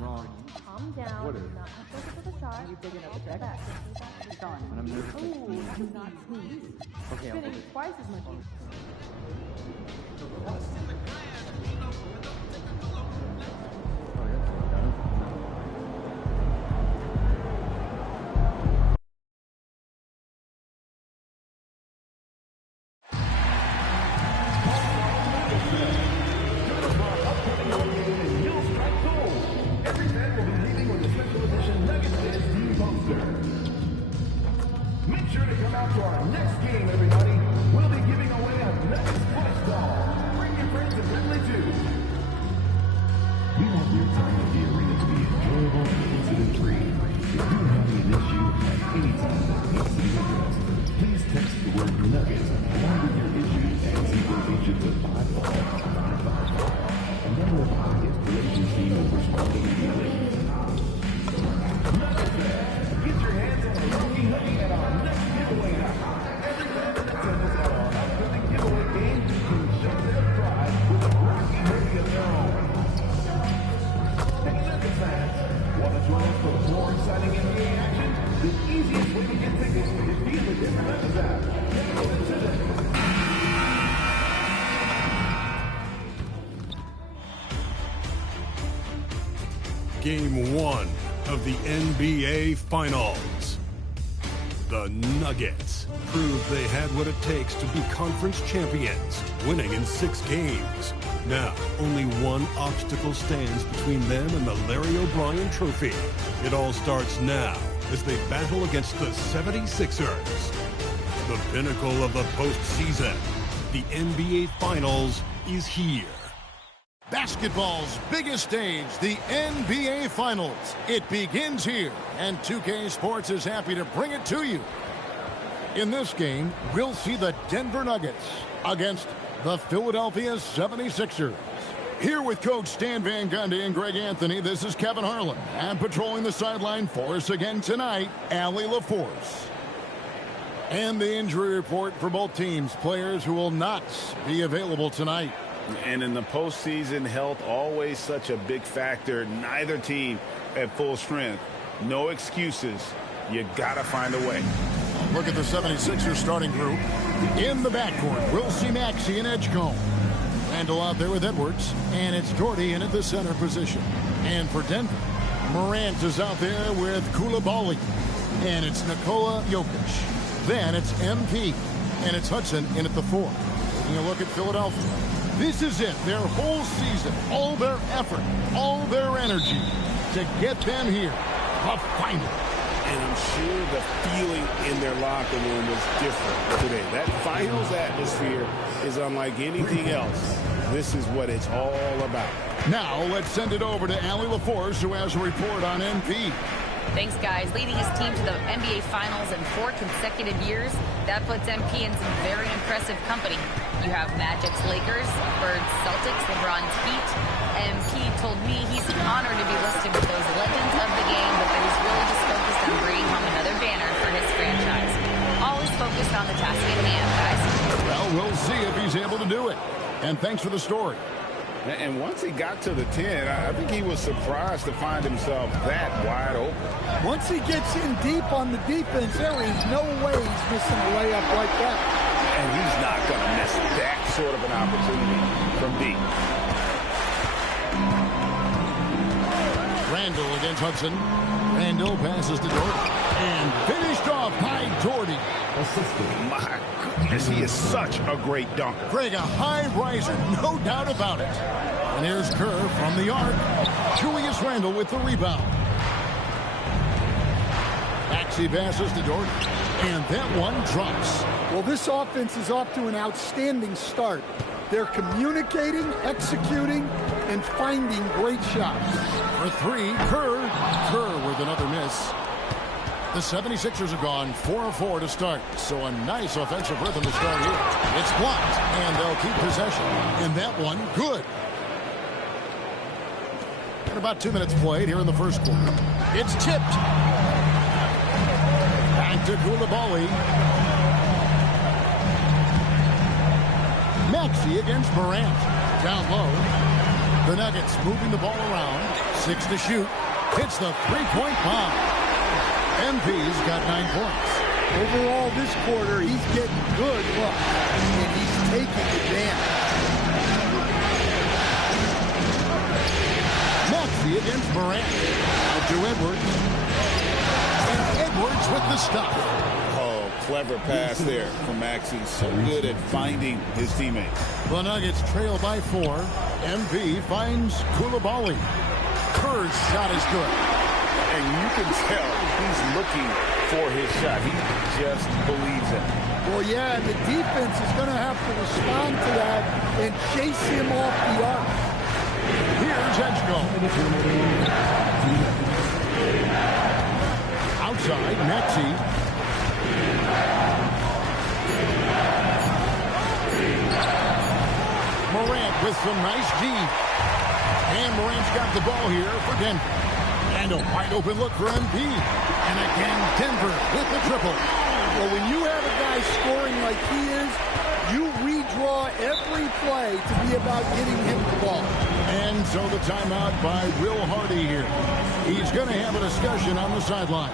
wrong. Calm down. What is? Not focus on the shot. You digging up a check? It's on. When I'm nervous, I Ooh, sneeze. do not sneeze. Okay, I'll Spinning do it. twice as much. Oh, yeah. Got it? Every fan will be leaving with a special edition Nuggets Dance team poster. Make sure to come out to our next game, everybody. We'll be giving away a Nuggets plush doll. Bring your friends and family too. We want your time at the arena to be enjoyable and incident-free. If you have an issue at any time that needs to be addressed, please text the word Nuggets along with your issue at sequencing to 55555. A member of the Nuggets relations team will respond immediately. Nuggets fans, get your hands on a Rocky hoodie at our next giveaway night. Every fan in attendance at our upcoming giveaway game can show their pride with a Rocky hoodie of their own. Hey, Nuggets fans, want to join us for more exciting NBA action? The easiest way to get tickets is via the different Nuggets app. Download it today. Game 1 of the NBA Finals. The Nuggets proved they had what it takes to be conference champions, winning in 6 games. Now, only one obstacle stands between them and the Larry O'Brien Trophy. It all starts now as they battle against the 76ers. The pinnacle of the postseason, the NBA Finals, is here. Basketball's biggest stage, the NBA Finals. It begins here, and 2K Sports is happy to bring it to you. In this game, we'll see the Denver Nuggets against the Philadelphia 76ers. Here with Coach Stan Van Gundy and Greg Anthony, this is Kevin Harlan. And patrolling the sideline for us again tonight, Allie LaForce. And the injury report for both teams, players who will not be available tonight. And in the postseason, health always such a big factor. Neither team at full strength. No excuses. You got to find a way. Look at the 76ers starting group. In the backcourt, we'll see Maxey and Edgecombe. Randall out there with Edwards. And it's Gordy in at the center position. And for Denver, Morant is out there with Koulibaly. And it's Nikola Jokic. Then it's MP. And it's Hudson in at the 4. Taking a look at Philadelphia. This is it, their whole season, all their effort, all their energy to get them here, the final. And I'm sure the feeling in their locker room was different today. That finals atmosphere is unlike anything else. This is what it's all about. Now let's send it over to Allie LaForce, who has a report on MP. Thanks, guys. Leading his team to the NBA Finals in 4 consecutive years, that puts MP in some very impressive company. You have Magic's Lakers, Bird's Celtics, LeBron's Heat. MP told me he's honored to be listed with those legends of the game, but that he's really just focused on bringing home another banner for his franchise. Always focused on the task at hand, guys. Well, we'll see if he's able to do it. And thanks for the story. And once he got to the 10, I think he was surprised to find himself that wide open. Once he gets in deep on the defense, there is no way he's missing a layup like that. And he's not going to miss that sort of an opportunity from deep. Randall against Hudson. Randall passes to Doherty. And finished off by Doherty. My goodness, he is such a great dunker. Greg, a high riser, no doubt about it. And here's Kerr from the arc. Julius Randle with the rebound. Maxey passes to Doherty. And that one drops. Well, this offense is off to an outstanding start. They're communicating, executing, and finding great shots. For 3, Kerr. Kerr with another miss. The 76ers have gone 4 of 4 to start, so a nice offensive rhythm to start here. It's blocked, and they'll keep possession. And that one, good. And about 2 minutes played here in the first quarter. It's tipped. Back to Koulibaly. Maxey against Morant. Down low. The Nuggets moving the ball around. 6 to shoot. Hits the three-point bomb. MP's got 9 points. Overall, this quarter, he's getting good looks, and he's taking advantage. Maxey against Morant. Out to Edwards. And Edwards with the stop. Oh, clever pass there from Maxey. So good at finding his teammates. The Nuggets trail by 4. MP finds Koulibaly. Kerr's shot is good. And you can tell he's looking for his shot. He just believes it. Well, yeah, the defense is going to have to respond to that and chase him off the arc. Here's Edgecombe. Outside, Maxey. Morant with some nice D. And Morant's got the ball here for Denver. And a wide open look for MP. And again, Denver with the triple. Well, when you have a guy scoring like he is, you redraw every play to be about getting him the ball. And so the timeout by Will Hardy here. He's going to have a discussion on the sideline.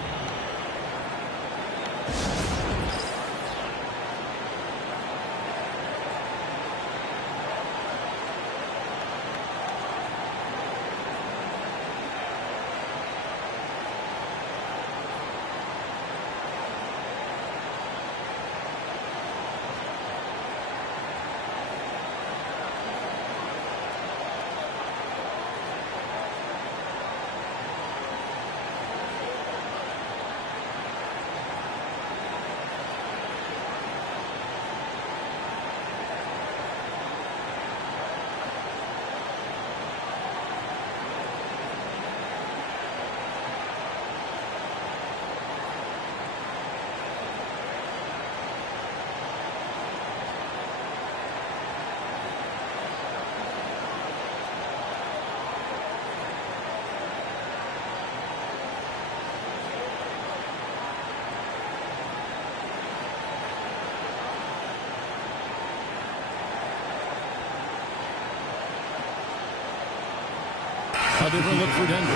A different look for Denver.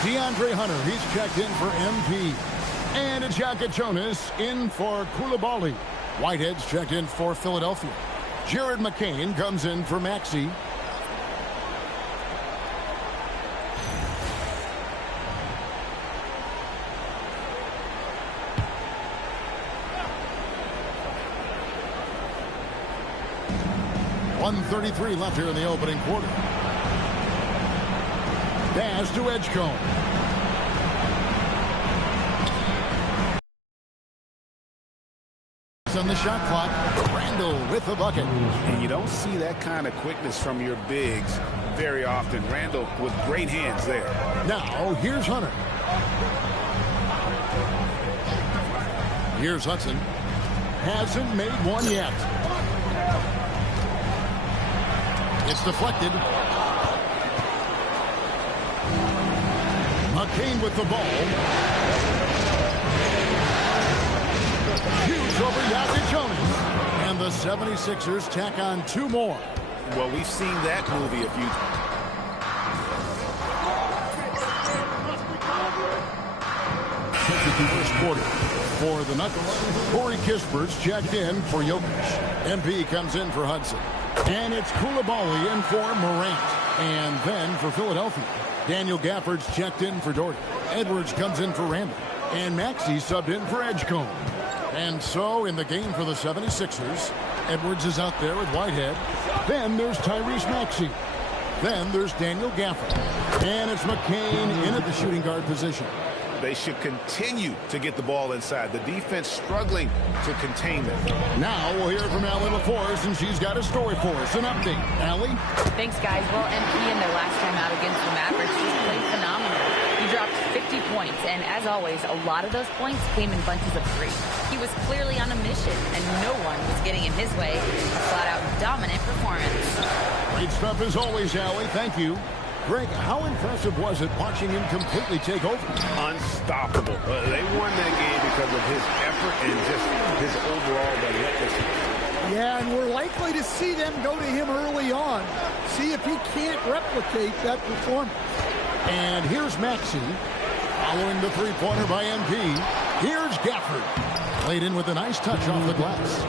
DeAndre Hunter, he's checked in for MP. And it's Jaka Jonas in for Koulibaly. Whitehead's checked in for Philadelphia. Jared McCain comes in for Maxey. .133 left here in the opening quarter. Pass to Edgecombe. On the shot clock, Randall with the bucket. And you don't see that kind of quickness from your bigs very often. Randall with great hands there. Now, here's Hunter. Here's Hudson. Hasn't made one yet. It's deflected. McCain with the ball. Huge over Jaka Jonas. And the 76ers tack on 2 more. Well, we've seen that movie a few times. First quarter for the Nuggets. Corey Kispert's checked in for Jokic. MP comes in for Hudson. And it's Koulibaly in for Morant. And then for Philadelphia, Daniel Gafford's checked in for Doherty. Edwards comes in for Randall. And Maxey subbed in for Edgecombe. And so in the game for the 76ers, Edwards is out there with Whitehead. Then there's Tyrese Maxey. Then there's Daniel Gafford. And it's McCain in at the shooting guard position. They should continue to get the ball inside. The defense struggling to contain them. Now we'll hear from Allie LaForce, and she's got a story for us. An update. Allie? Thanks, guys. Well, MP in their last time out against the Mavericks just played phenomenal. He dropped 50 points, and as always, a lot of those points came in bunches of 3. He was clearly on a mission, and no one was getting in his way. A flat-out dominant performance. Great stuff as always, Allie. Thank you. Greg, how impressive was it watching him completely take over? Unstoppable. They won that game because of his effort and just his overall relentlessness. Yeah, and we're likely to see them go to him early on. See if he can't replicate that performance. And here's Maxey. Following the three-pointer by MP. Here's Gafford. Played in with a nice touch off the glass.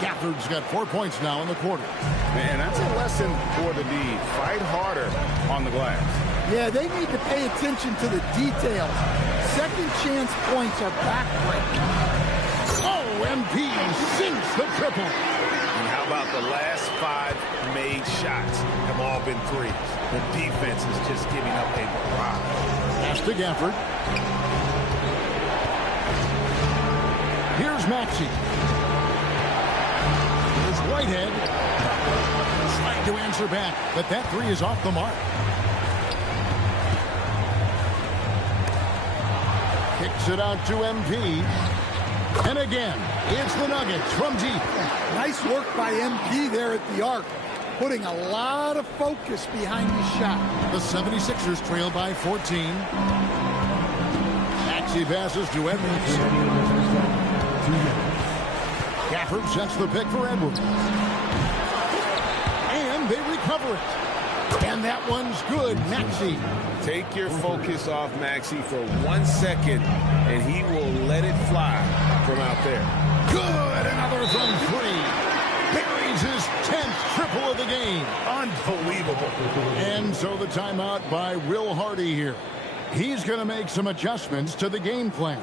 Gafford's got 4 points now in the quarter. Man, that's a lesson for the D. Fight harder on the glass. Yeah, they need to pay attention to the details. Second chance points are backbreaking. Oh, MP sinks the triple. And how about the last 5 made shots have all been threes? The defense is just giving up a barrage. Pass to Gafford. Here's Maxey. Here's Whitehead. Trying to answer back, but that three is off the mark. Kicks it out to MP. And again, it's the Nuggets from deep. Nice work by MP there at the arc, putting a lot of focus behind his shot. The 76ers trail by 14. Maxey passes to Edwards. Gafford sets the pick for Edwards. And they recover it. And that one's good, Maxey. Take your focus off Maxey for 1 second, and he will let it fly from out there. Good, another from three. Buries his 10th triple of the game. Unbelievable. And so the timeout by Will Hardy here. He's going to make some adjustments to the game plan.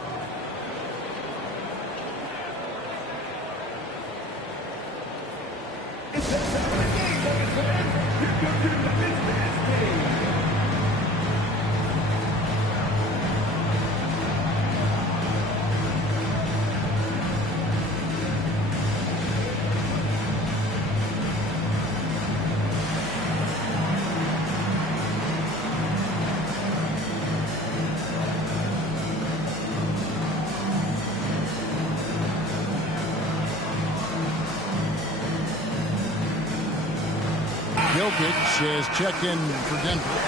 Jokic is checked in for Denver.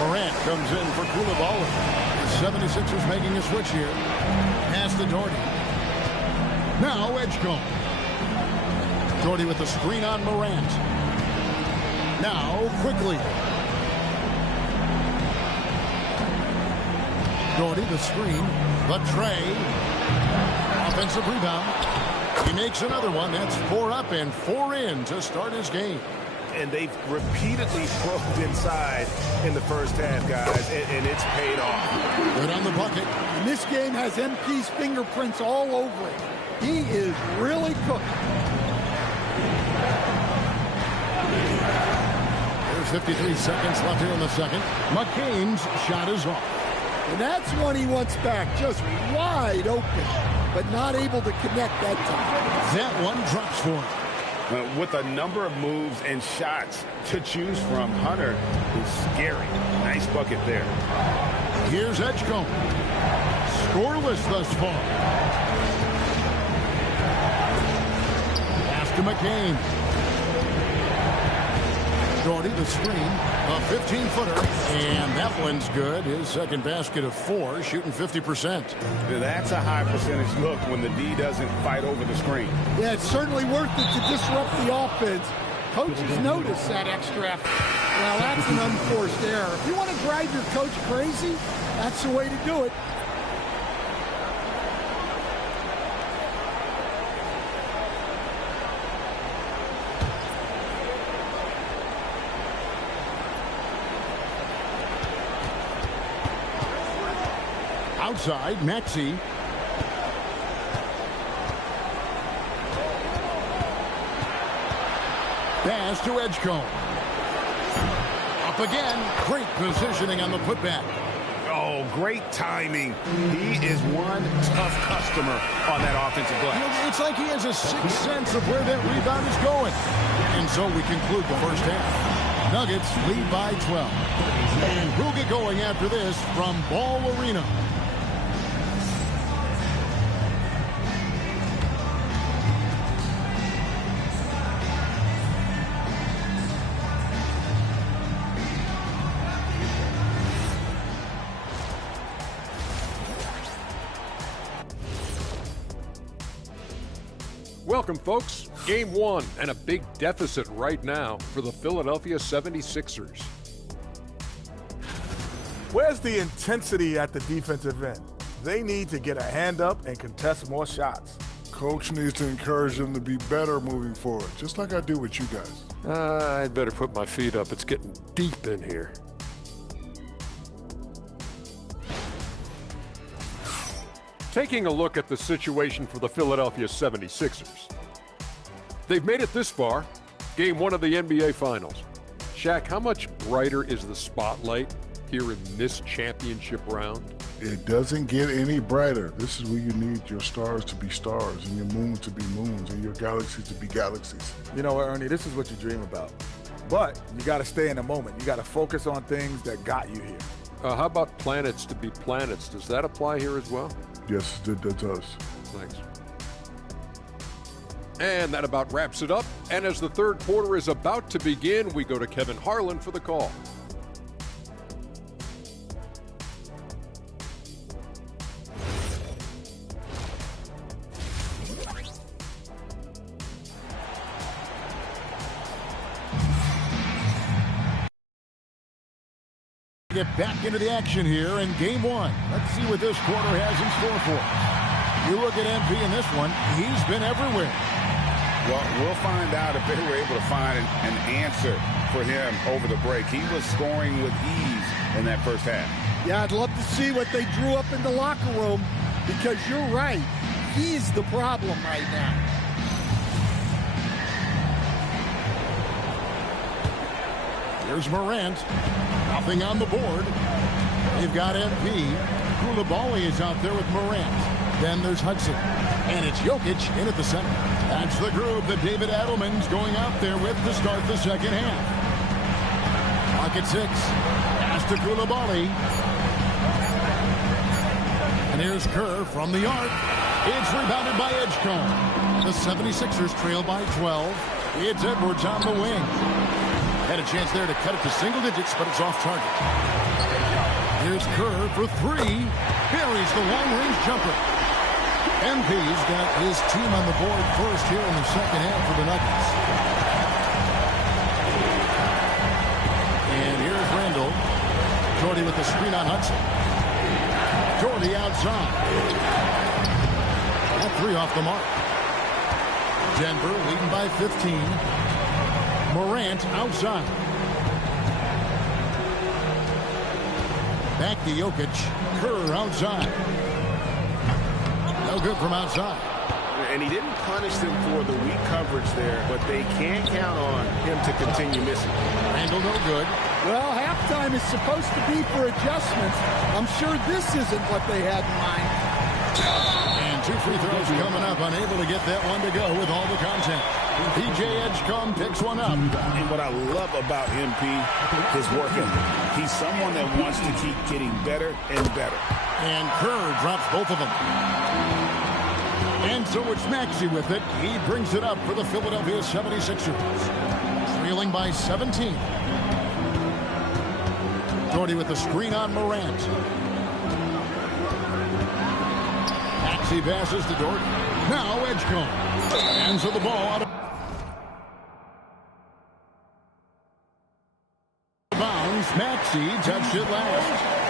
Morant comes in for Koulibaly. The 76ers making a switch here. Pass to Doherty. Now Edgecombe. Doherty with the screen on Morant. Now quickly. Doherty the screen. The tray. Offensive rebound. He makes another one. That's 4 up and 4 in to start his game. And they've repeatedly probed inside in the first half, guys, and it's paid off. Good on the bucket. And this game has MP's fingerprints all over it. He is really cooking. There's 53 seconds left here in the second. McCain's shot is off. And that's one he wants back, just wide open, but not able to connect that time. That one drops for him. With a number of moves and shots to choose from, Hunter is scary. Nice bucket there. Here's Edgecombe. Scoreless thus far. Pass to McCain. Doherty the screen. A 15-footer. And that one's good. His second basket of 4, shooting 50%. That's a high percentage look when the D doesn't fight over the screen. Yeah, it's certainly worth it to disrupt the offense. Coaches notice that extra effort. Well, that's an unforced error. If you want to drive your coach crazy, that's the way to do it. Outside, Maxey. Pass to Edgecombe. Up again. Great positioning on the putback. Oh, great timing. He is one tough customer on that offensive glass. It's like he has a sixth sense of where that rebound is going. And so we conclude the first half. Nuggets lead by 12. And we'll get going after this from Ball Arena. Welcome, folks. Game 1 and a big deficit right now for the Philadelphia 76ers. Where's the intensity at the defensive end? They need to get a hand up and contest more shots. Coach needs to encourage them to be better moving forward, just like I do with you guys. I'd better put my feet up. It's getting deep in here. Taking a look at the situation for the Philadelphia 76ers. They've made it this far, game 1 of the NBA Finals. Shaq, how much brighter is the spotlight here in this championship round? It doesn't get any brighter. This is where you need your stars to be stars and your moons to be moons and your galaxies to be galaxies. You know what, Ernie, this is what you dream about. But you got to stay in the moment. You got to focus on things that got you here. How about planets to be planets? Does that apply here as well? Yes, it does. Thanks. And that about wraps it up. And as the third quarter is about to begin, we go to Kevin Harlan for the call. Get back into the action here in game 1. Let's see what this quarter has in store for us. You look at MP in this one, he's been everywhere. Well, we'll find out if they were able to find an answer for him over the break. He was scoring with ease in that first half. Yeah, I'd love to see what they drew up in the locker room, because you're right. He's the problem right now. Here's Morant. Nothing on the board. They've got MP. Koulibaly is out there with Morant. Then there's Hudson. And it's Jokic in at the center. That's the group that David Adelman's going out there with to start the second half. Clock at 6. Pass to Koulibaly. And here's Kerr from the arc. It's rebounded by Edgecombe. The 76ers trail by 12. It's Edwards on the wing. Had a chance there to cut it to single digits, but it's off target. Here's Kerr for 3. Buries the long-range jumper. MP's got his team on the board first here in the second half for the Nuggets. And here's Randall. Jordy with the screen on Hudson. Jordy outside. That 3 off the mark. Denver leading by 15. Morant outside. Back to Jokic. Kerr outside. No good from outside. And he didn't punish them for the weak coverage there, but they can't count on him to continue missing. Randall no good. Well, halftime is supposed to be for adjustments. I'm sure this isn't what they had in mind. And 2 free throws coming up. Unable to get that one to go with all the contact. PJ Edgecombe picks one up. And what I love about MP, his work ethic. He's someone that wants to keep getting better and better. And Kerr drops both of them. And so it's Maxey with it. He brings it up for the Philadelphia 76ers. Trailing by 17. Jordy with the screen on Morant. Maxey passes to Jordy. Now Edgecombe. And so the ball out of bounds. Maxey touched it last.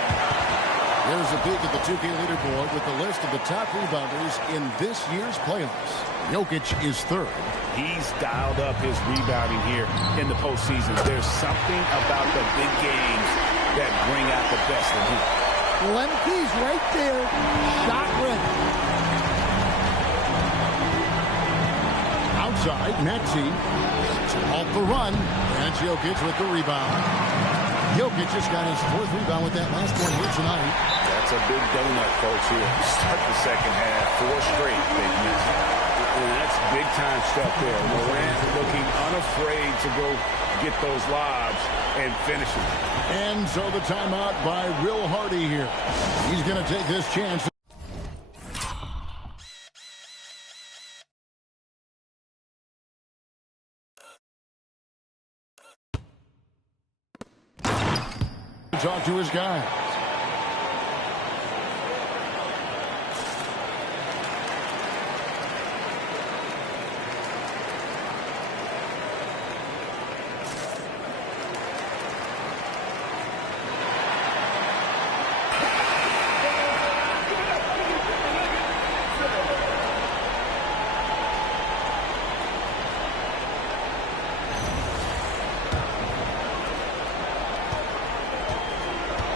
Here's a peek at the 2K leaderboard with the list of the top rebounders in this year's playoffs. Jokic is 3rd. He's dialed up his rebounding here in the postseason. There's something about the big games that bring out the best in him. Well, MP's right there, shot ready. Outside, Maxey off the run. And Jokic with the rebound. Jokic just got his 4th rebound with that last one here tonight. That's a big donut, folks, here. Start the second half. 4 straight they've missed. And that's big-time stuff there. Morant looking unafraid to go get those lobs and finish them. And so the timeout by Will Hardy here. He's going to take this chance. Talk to his guy.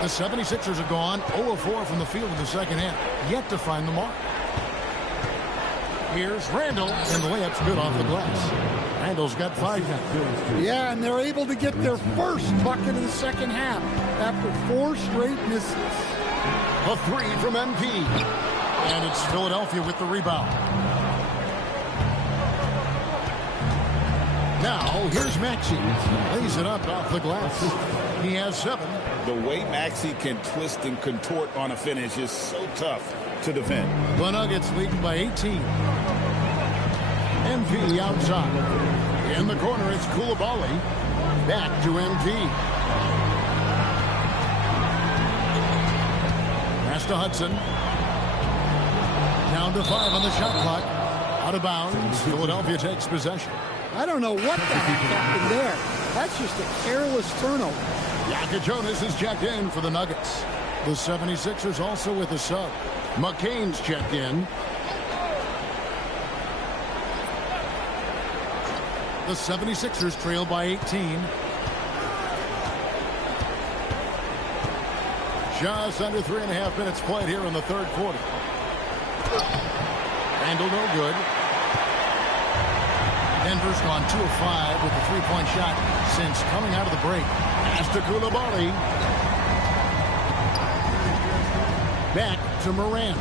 The 76ers are gone 0-4 from the field in the second half. Yet to find the mark. Here's Randall, and the layup's good off the glass. Randall's got 5 now. Yeah, and they're able to get their first bucket in the second half after 4 straight misses. A 3 from MP. And it's Philadelphia with the rebound. Now, here's Maxey. Lays it up off the glass. He has 7. The way Maxey can twist and contort on a finish is so tough to defend. The Nuggets leading by 18. MP outside. In the corner, it's Koulibaly. Back to MP. Pass to Hudson. Down to 5 on the shot clock. Out of bounds. Philadelphia takes possession. I don't know what the heck happened there. That's just a careless turnover. Yaka Jonas is checked in for the Nuggets. The 76ers also with a sub. McCain's checked in. The 76ers trail by 18. Just under 3.5 minutes played here in the third quarter. Randall no good. Denver's gone 2 of 5 with the 3-point shot since coming out of the break. Pass to Koulibaly. Back to Morant.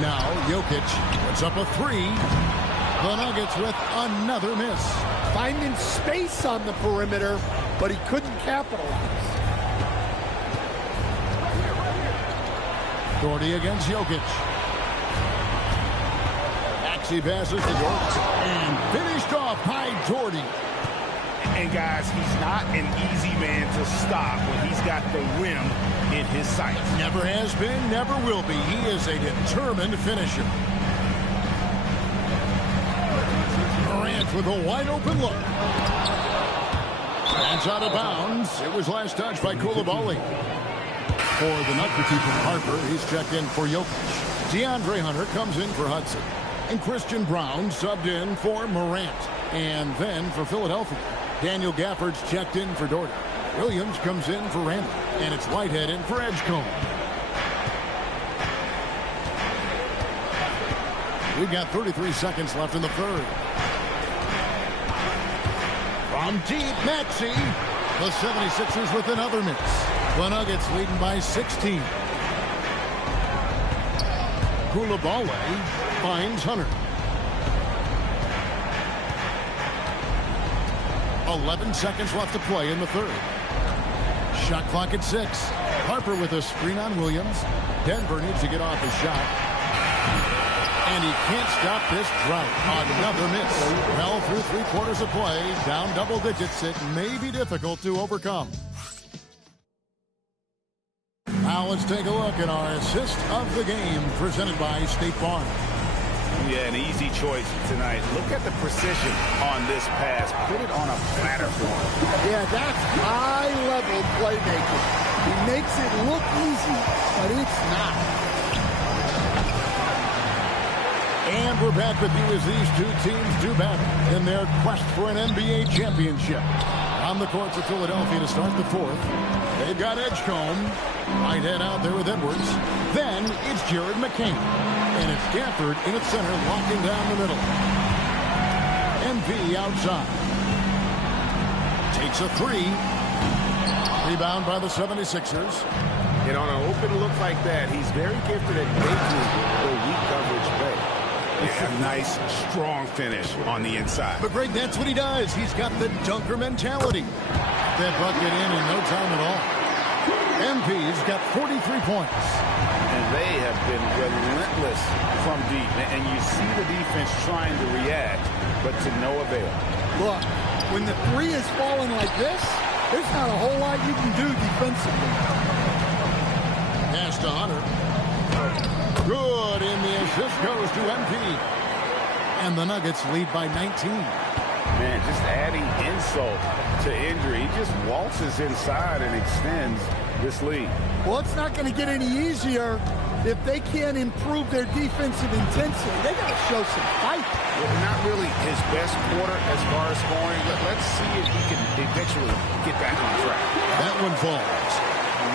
Now Jokic puts up a 3. The Nuggets with another miss. Finding space on the perimeter, but he couldn't capitalize. Doherty against Jokic. Maxey passes to Doherty. And finished off by Doherty. And guys, he's not an easy man to stop when he's got the rim in his sights. Never has been, never will be. He is a determined finisher. Morant with a wide open look. That's out of bounds. It was last touched by Koulibaly. For the Nuggets, Harper, he's checked in for Jokic. DeAndre Hunter comes in for Hudson. And Christian Brown subbed in for Morant. And then for Philadelphia, Daniel Gafford's checked in for Doherty. Williams comes in for Randall. And it's Whitehead in for Edgecombe. We've got 33 seconds left in the third. From deep, Maxey. The 76ers with another miss. The Nuggets leading by 16. Koulibaly finds Hunter. 11 seconds left to play in the third. Shot clock at 6. Harper with a screen on Williams. Denver needs to get off his shot. And he can't stop this drought. Another miss. Well, through 3 quarters of play, down double digits, it may be difficult to overcome. Now let's take a look at our assist of the game presented by State Farm. Yeah, an easy choice tonight. Look at the precision on this pass. Put it on a platter for him. Yeah, that's high-level playmaking. He makes it look easy, but it's not. And we're back with you as these two teams do battle in their quest for an NBA championship. On the courts of Philadelphia to start the fourth. They've got Edgecombe. Whitehead out there with Edwards. Then it's Jared McCain. And it's Gafford in its center, locking down the middle. MP outside. Takes a 3. Rebound by the 76ers. And on an open look like that, he's very gifted at making the weak coverage play. Yeah, nice, strong finish on the inside. But Greg, that's what he does. He's got the dunker mentality. That bucket in no time at all. MP's got 43 points. And they have been relentless from deep. And you see the defense trying to react, but to no avail. Look, when the 3 is falling like this, there's not a whole lot you can do defensively. Pass to Hunter. Good, and the assist goes to MP. And the Nuggets lead by 19. Man, just adding insult to injury. He just waltzes inside and extends this lead. Well, it's not going to get any easier if they can't improve their defensive intensity. They got to show some fight. Not really his best quarter as far as scoring. Let's see if he can eventually get back on track. That one falls.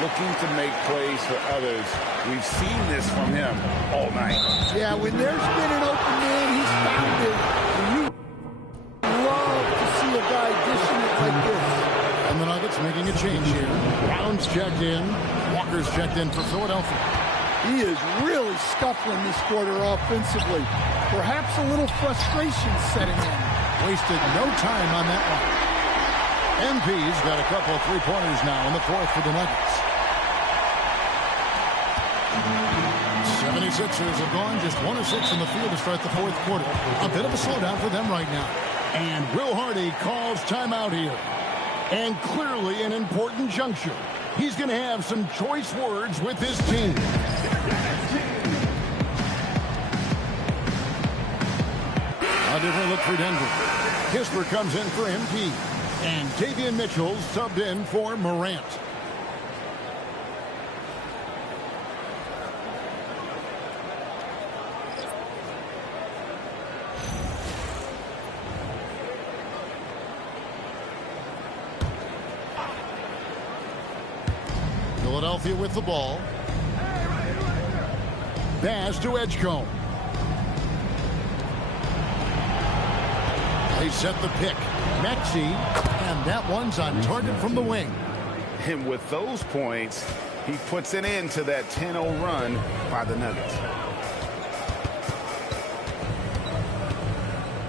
Looking to make plays for others. We've seen this from him all night. Yeah, when there's been an open man, he's found it. And you love to see a guy dishing it like this. And the Nuggets making a change here. Brown's checked in. Walker's checked in for Philadelphia. He is really scuffling this quarter offensively. Perhaps a little frustration setting in. Wasted no time on that one. MP's got a couple of three-pointers now in the fourth for the Nuggets. 76ers have gone just 1 of 6 in the field to start the fourth quarter. A bit of a slowdown for them right now. And Will Hardy calls timeout here. And clearly an important juncture. He's going to have some choice words with his team. A different look for Denver. Kispert comes in for MP. And Davion Mitchell subbed in for Morant. Philadelphia with the ball. Pass to Edgecombe. They set the pick. Maxey, and that one's on target from the wing. And with those points, he puts an end to that 10-0 run by the Nuggets.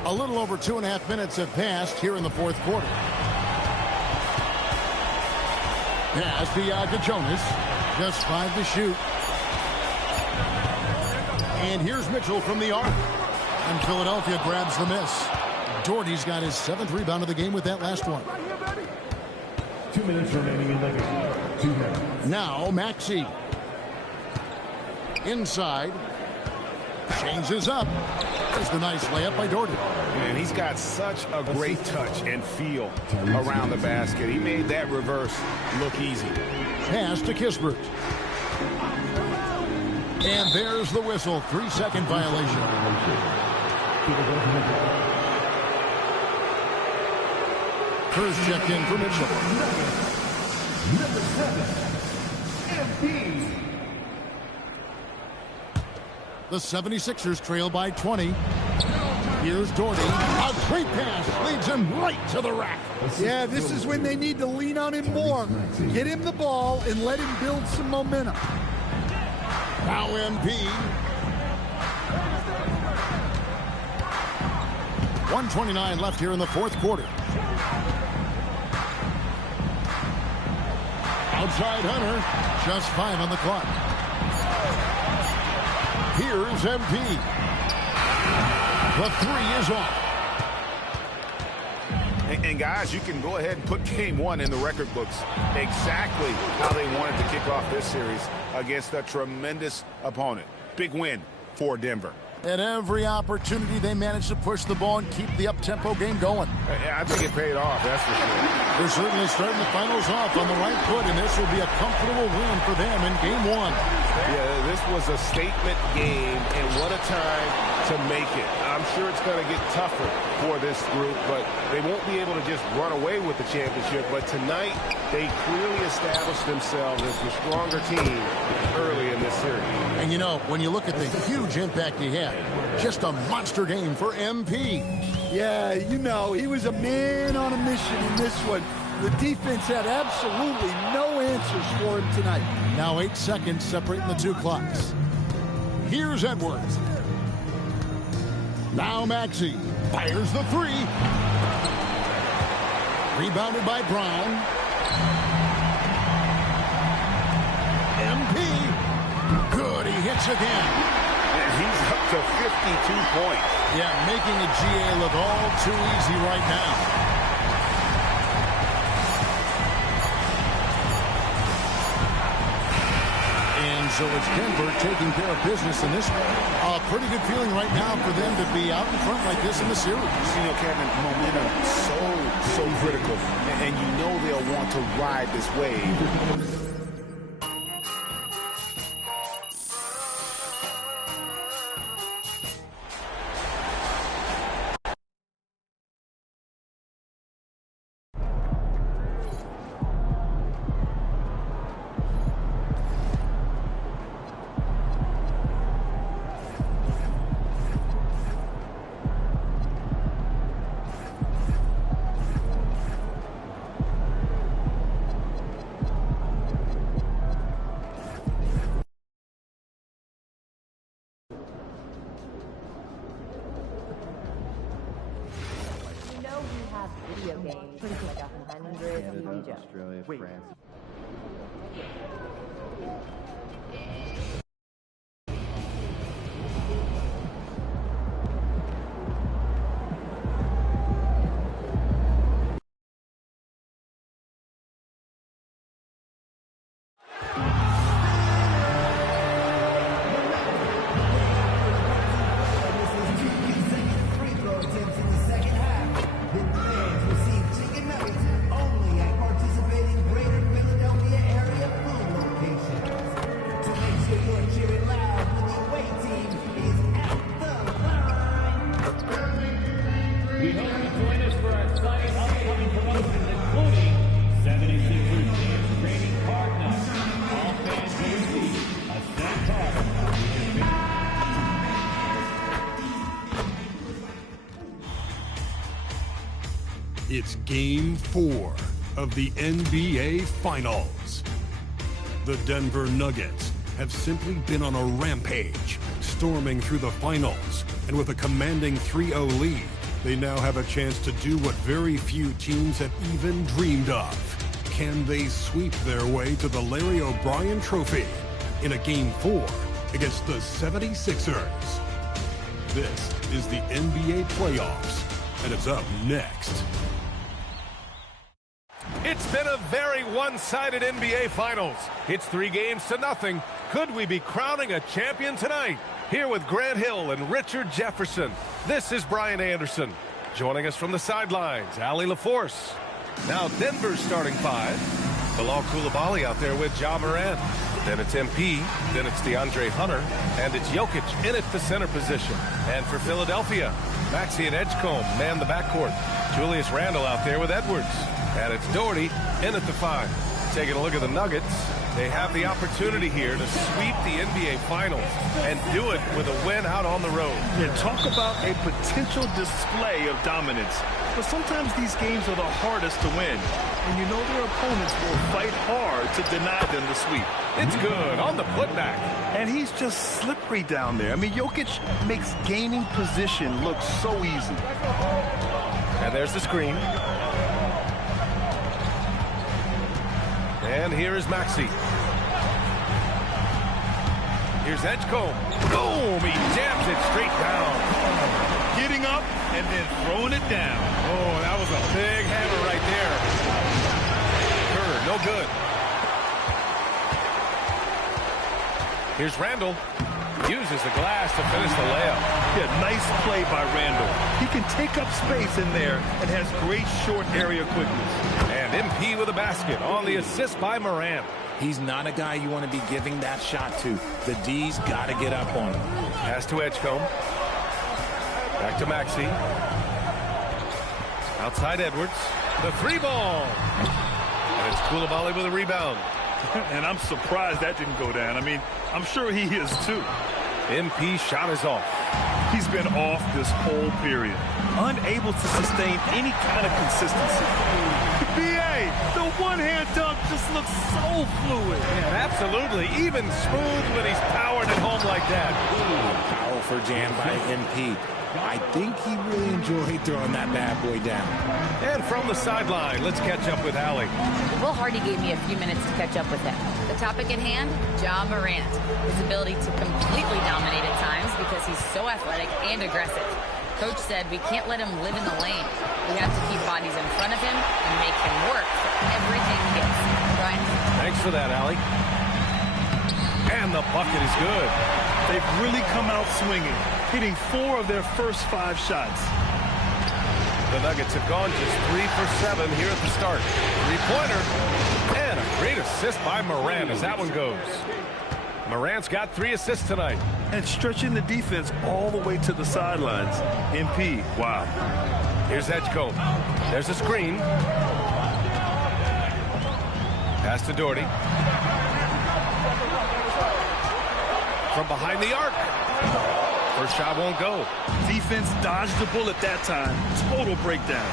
A little over 2.5 minutes have passed here in the fourth quarter. Pass to Jonas. Just 5 to shoot. And here's Mitchell from the arc. And Philadelphia grabs the miss. Doherty's got his 7th rebound of the game with that last one. 2 minutes remaining in the game. 2 minutes. Now Maxey. Inside. Changes up. There's the nice layup by Doherty. And he's got such a great touch and feel around the basket. He made that reverse look easy. Pass to Kispert. And there's the whistle. 3-second violation. First checked in for Mitchell. Number 7, MP. The 76ers trail by 20. Here's Doherty. A great pass leads him right to the rack. Yeah, this is when they need to lean on him more. Get him the ball and let him build some momentum. Now MP. 1:29 left here in the fourth quarter. Outside Hunter. Just 5 on the clock. Here's MP. The 3 is off. And guys, you can go ahead and put game 1 in the record books. Exactly how they wanted to kick off this series against a tremendous opponent. Big win for Denver. At every opportunity, they managed to push the ball and keep the up-tempo game going. I think it paid off, that's for sure. They're certainly starting the finals off on the right foot, and this will be a comfortable win for them in game 1. Yeah, this was a statement game, and what a time to make it. I'm sure it's going to get tougher for this group, but they won't be able to just run away with the championship. But tonight, they clearly established themselves as the stronger team early in this series. And you know, when you look at the huge impact he had, just a monster game for MP. Yeah, you know, he was a man on a mission in this one. The defense had absolutely no answers for him tonight. Now 8 seconds separating the two clocks. Here's Edwards. Now Maxey fires the 3. Rebounded by Brown. MP. Good, he hits again. And he's up to 52 points. Yeah, making a GA look all too easy right now. And so it's Denver taking care of business in this one. A pretty good feeling right now for them to be out in front like this in the series. You know, Kevin, momentum so critical. And you know they'll want to ride this wave. Canada, Australia, France. We hope you join us for our exciting upcoming promotions, including 76ers James Training Card Nuts, All Fans will receive a stack card. It's Game 4 of the NBA Finals. The Denver Nuggets have simply been on a rampage, storming through the finals, and with a commanding 3-0 lead, they now have a chance to do what very few teams have even dreamed of. Can they sweep their way to the Larry O'Brien Trophy in a Game 4 against the 76ers? This is the NBA playoffs, and it's up next. It's been a very one-sided NBA Finals. It's 3-0. Could we be crowning a champion tonight? Here with Grant Hill and Richard Jefferson, this is Brian Anderson. Joining us from the sidelines, Allie LaForce. Now Denver's starting five. Bilal Coulibaly out there with Ja Morant. Then it's MP, then it's DeAndre Hunter, and it's Jokic in at the center position. And for Philadelphia, Maxey and Edgecombe man the backcourt. Julius Randle out there with Edwards. And it's Doherty in at the five. Taking a look at the Nuggets, they have the opportunity here to sweep the NBA Finals and do it with a win out on the road. Yeah, talk about a potential display of dominance. But sometimes these games are the hardest to win. And you know their opponents will fight hard to deny them the sweep. It's good on the putback. And he's just slippery down there. I mean, Jokic makes gaining position look so easy. And there's the screen. And here is Maxey. Here's Edgecombe. Boom! He jams it straight down. Getting up and then throwing it down. Oh, that was a big hammer right there. Kerr, no good. Here's Randle. Uses the glass to finish the layup. Yeah, nice play by Randle. He can take up space in there and has great short area quickness. And MP with a basket on the assist by Morant. He's not a guy you want to be giving that shot to. The D's got to get up on him. Pass to Edgecombe. Back to Maxey. Outside Edwards. The three ball. And it's Coulibaly with a rebound. And I'm surprised that didn't go down. I mean, I'm sure he is too. MP shot is off. He's been off this whole period. Unable to sustain any kind of consistency. BA, the one-hand dunk just looks so fluid. Yeah, absolutely. Even smooth when he's powered at home like that. Powerful jam by MP. I think he really enjoyed throwing that bad boy down. And from the sideline, let's catch up with Allie. Will Hardy gave me a few minutes to catch up with him. The topic at hand, Ja Morant. His ability to completely dominate at times because he's so athletic and aggressive. Coach said we can't let him live in the lane. We have to keep bodies in front of him and make him work for everything he gets. Brian? Thanks for that, Allie. And the bucket is good. They've really come out swinging, hitting 4 of their first 5 shots. The Nuggets have gone just 3 for 7 here at the start. Three-pointer. And a great assist by Morant as that one goes. Morant's got 3 assists tonight. And stretching the defense all the way to the sidelines. MP, wow. Here's Edgecombe. There's a screen. Pass to Doherty. From behind the arc. First shot won't go. Defense dodged the bullet that time. Total breakdown.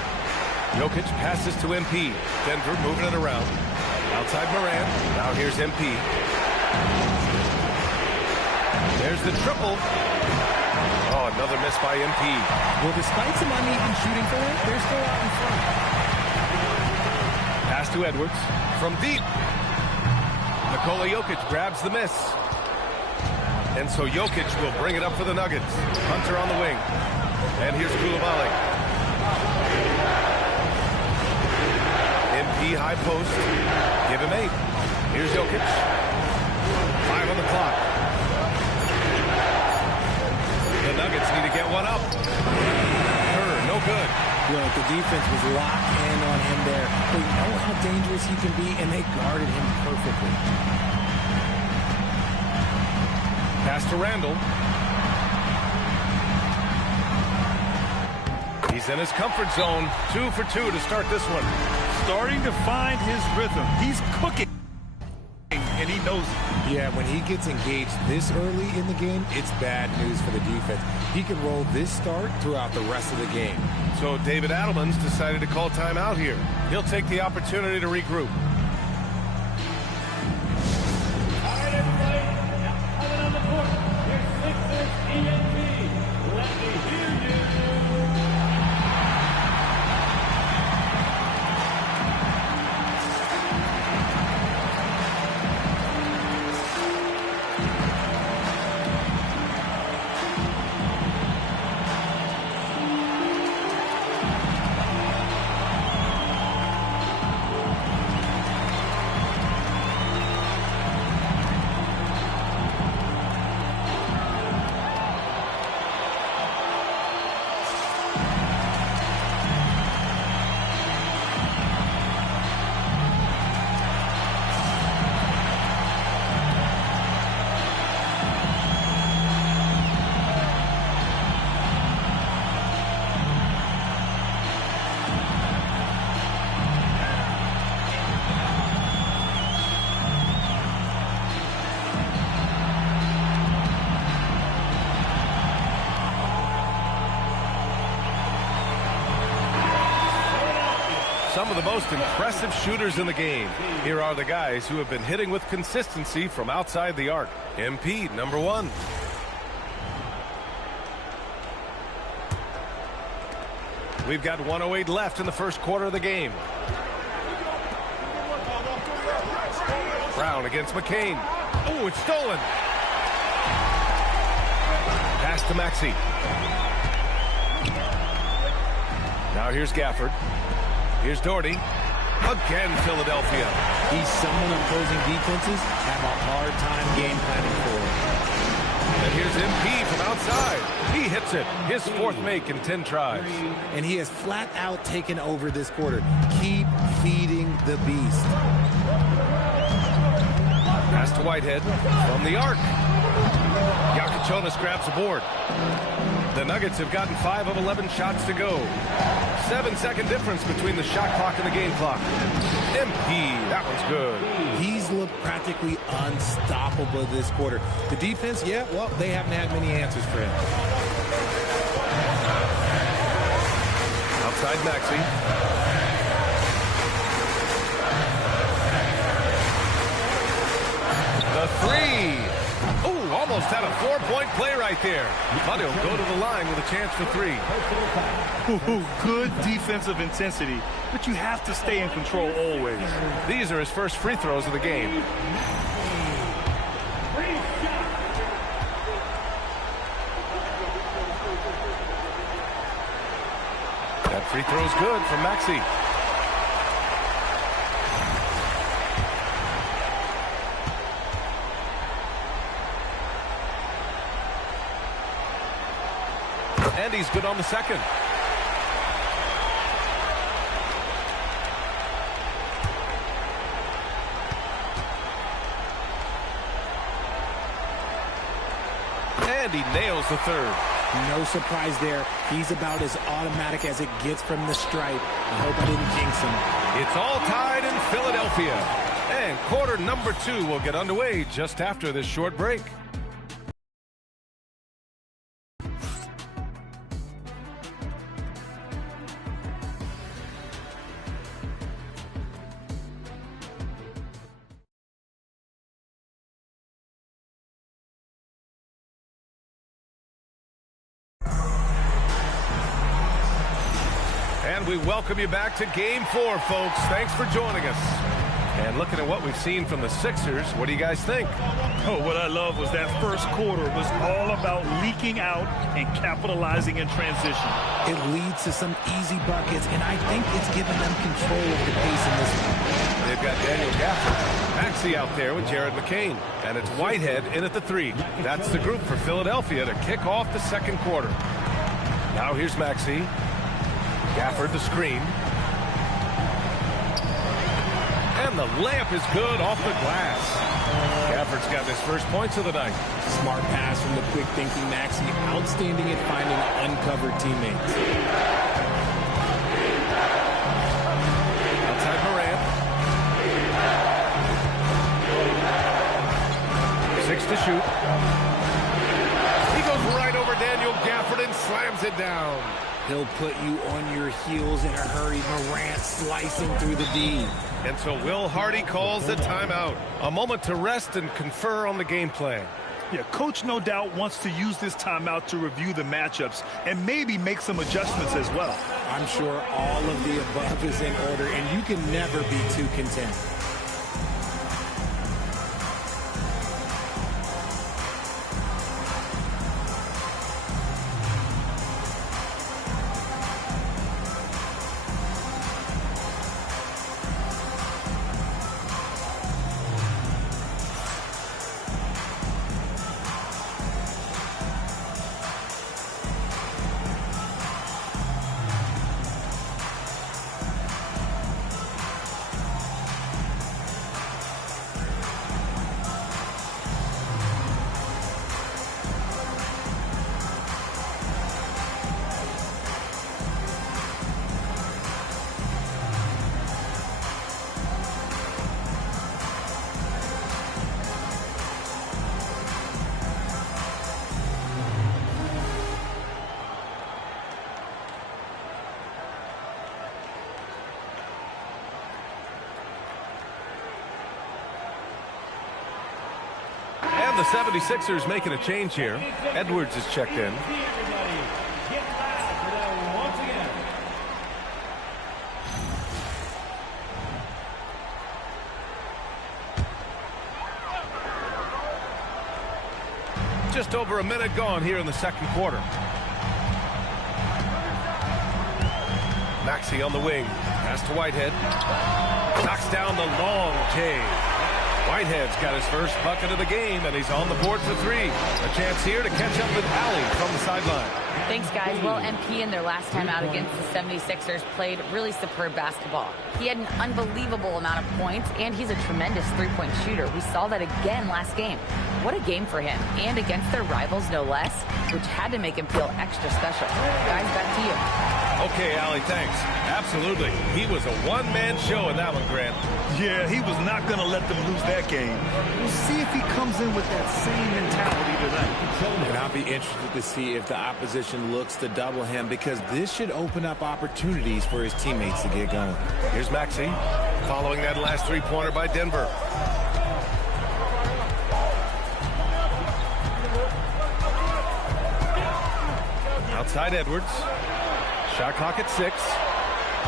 Jokic passes to MP. Denver moving it around. Outside Morant. Now here's MP. There's the triple. Oh, another miss by MP. Well, despite some uneven shooting for him, they're still out in front. to Edwards. From deep. Nikola Jokic grabs the miss. And so Jokic will bring it up for the Nuggets. Hunter on the wing. And here's Koulibaly. MP high post. Give him 8. Here's Jokic. 5 on the clock. The Nuggets need to get one up. No good. Look, the defense was locked in on him there. They know how dangerous he can be, and they guarded him perfectly. Pass to Randall. He's in his comfort zone. 2 for 2 to start this one. Starting to find his rhythm. He's cooking, and he knows it. Yeah, when he gets engaged this early in the game, it's bad news for the defense. He can roll this start throughout the rest of the game. So David Adelman's decided to call timeout here. He'll take the opportunity to regroup. All right, everybody. Now coming on the court, your Sixers EMP. Let me hear you. Some of the most impressive shooters in the game. Here are the guys who have been hitting with consistency from outside the arc. MP, number 1. We've got 1:08 left in the first quarter of the game. Brown against McCain. Oh, it's stolen. Pass to Maxey. Now here's Gafford. Here's Doherty. Again, Philadelphia. He's someone opposing defenses have a hard time game planning for. And here's MP from outside. He hits it. His 4th make in 10 tries. And he has flat out taken over this quarter. Keep feeding the beast. Pass to Whitehead from the arc. Yakichonis grabs the board. The Nuggets have gotten 5 of 11 shots to go. 7-second difference between the shot clock and the game clock. MP, that one's good. He's looked practically unstoppable this quarter. The defense, yeah, well, they haven't had many answers for him. Outside Maxey. The 3. Oh, almost had a 4-point play right there. But he'll go to the line with a chance for 3. Ooh, good defensive intensity, but you have to stay in control always. These are his first free throws of the game. That free throw's good from Maxey. And he's good on the second. And he nails the 3rd. No surprise there. He's about as automatic as it gets from the stripe. I hope I didn't jinx him. It's all tied in Philadelphia. And quarter number 2 will get underway just after this short break. And we welcome you back to Game 4, folks. Thanks for joining us. And looking at what we've seen from the Sixers, what do you guys think? Oh, what I love was that first quarter was all about leaking out and capitalizing in transition. It leads to some easy buckets, and I think it's given them control of the pace in this one. They've got Daniel Gafford, Maxey out there with Jared McCain, and it's Whitehead in at the 3. That's the group for Philadelphia to kick off the second quarter. Now here's Maxey. Gafford the screen. And the layup is good off the glass. Gafford's got his first points of the night. Smart pass from the quick-thinking Maxey. Outstanding at finding uncovered teammates. Outside Morant. 6 to shoot. He goes right over Daniel Gafford and slams it down. He'll put you on your heels in a hurry. Morant slicing through the D. And so Will Hardy calls the timeout. A moment to rest and confer on the game plan. Yeah, Coach no doubt wants to use this timeout to review the matchups and maybe make some adjustments as well. I'm sure all of the above is in order, and you can never be too content. And the 76ers making a change here. Edwards is checked in. Just over a minute gone here in the second quarter. Maxey on the wing. Pass to Whitehead. Knocks down the long J. Whitehead's got his first bucket of the game, and he's on the board for 3. A chance here to catch up with Allie from the sideline. Thanks, guys. Well, MP in their last time out against the 76ers played really superb basketball. He had an unbelievable amount of points, and he's a tremendous three-point shooter. We saw that again last game. What a game for him, and against their rivals, no less, which had to make him feel extra special. Guys, back to you. Okay, Allie, thanks. Absolutely. He was a one-man show in that one, Grant. Yeah, he was not going to let them lose that game. We'll see if he comes in with that same mentality tonight. And I'll be interested to see if the opposition looks to double him, because this should open up opportunities for his teammates to get going. Here's Maxey following that last three-pointer by Denver. Outside Edwards. Shot clock at 6.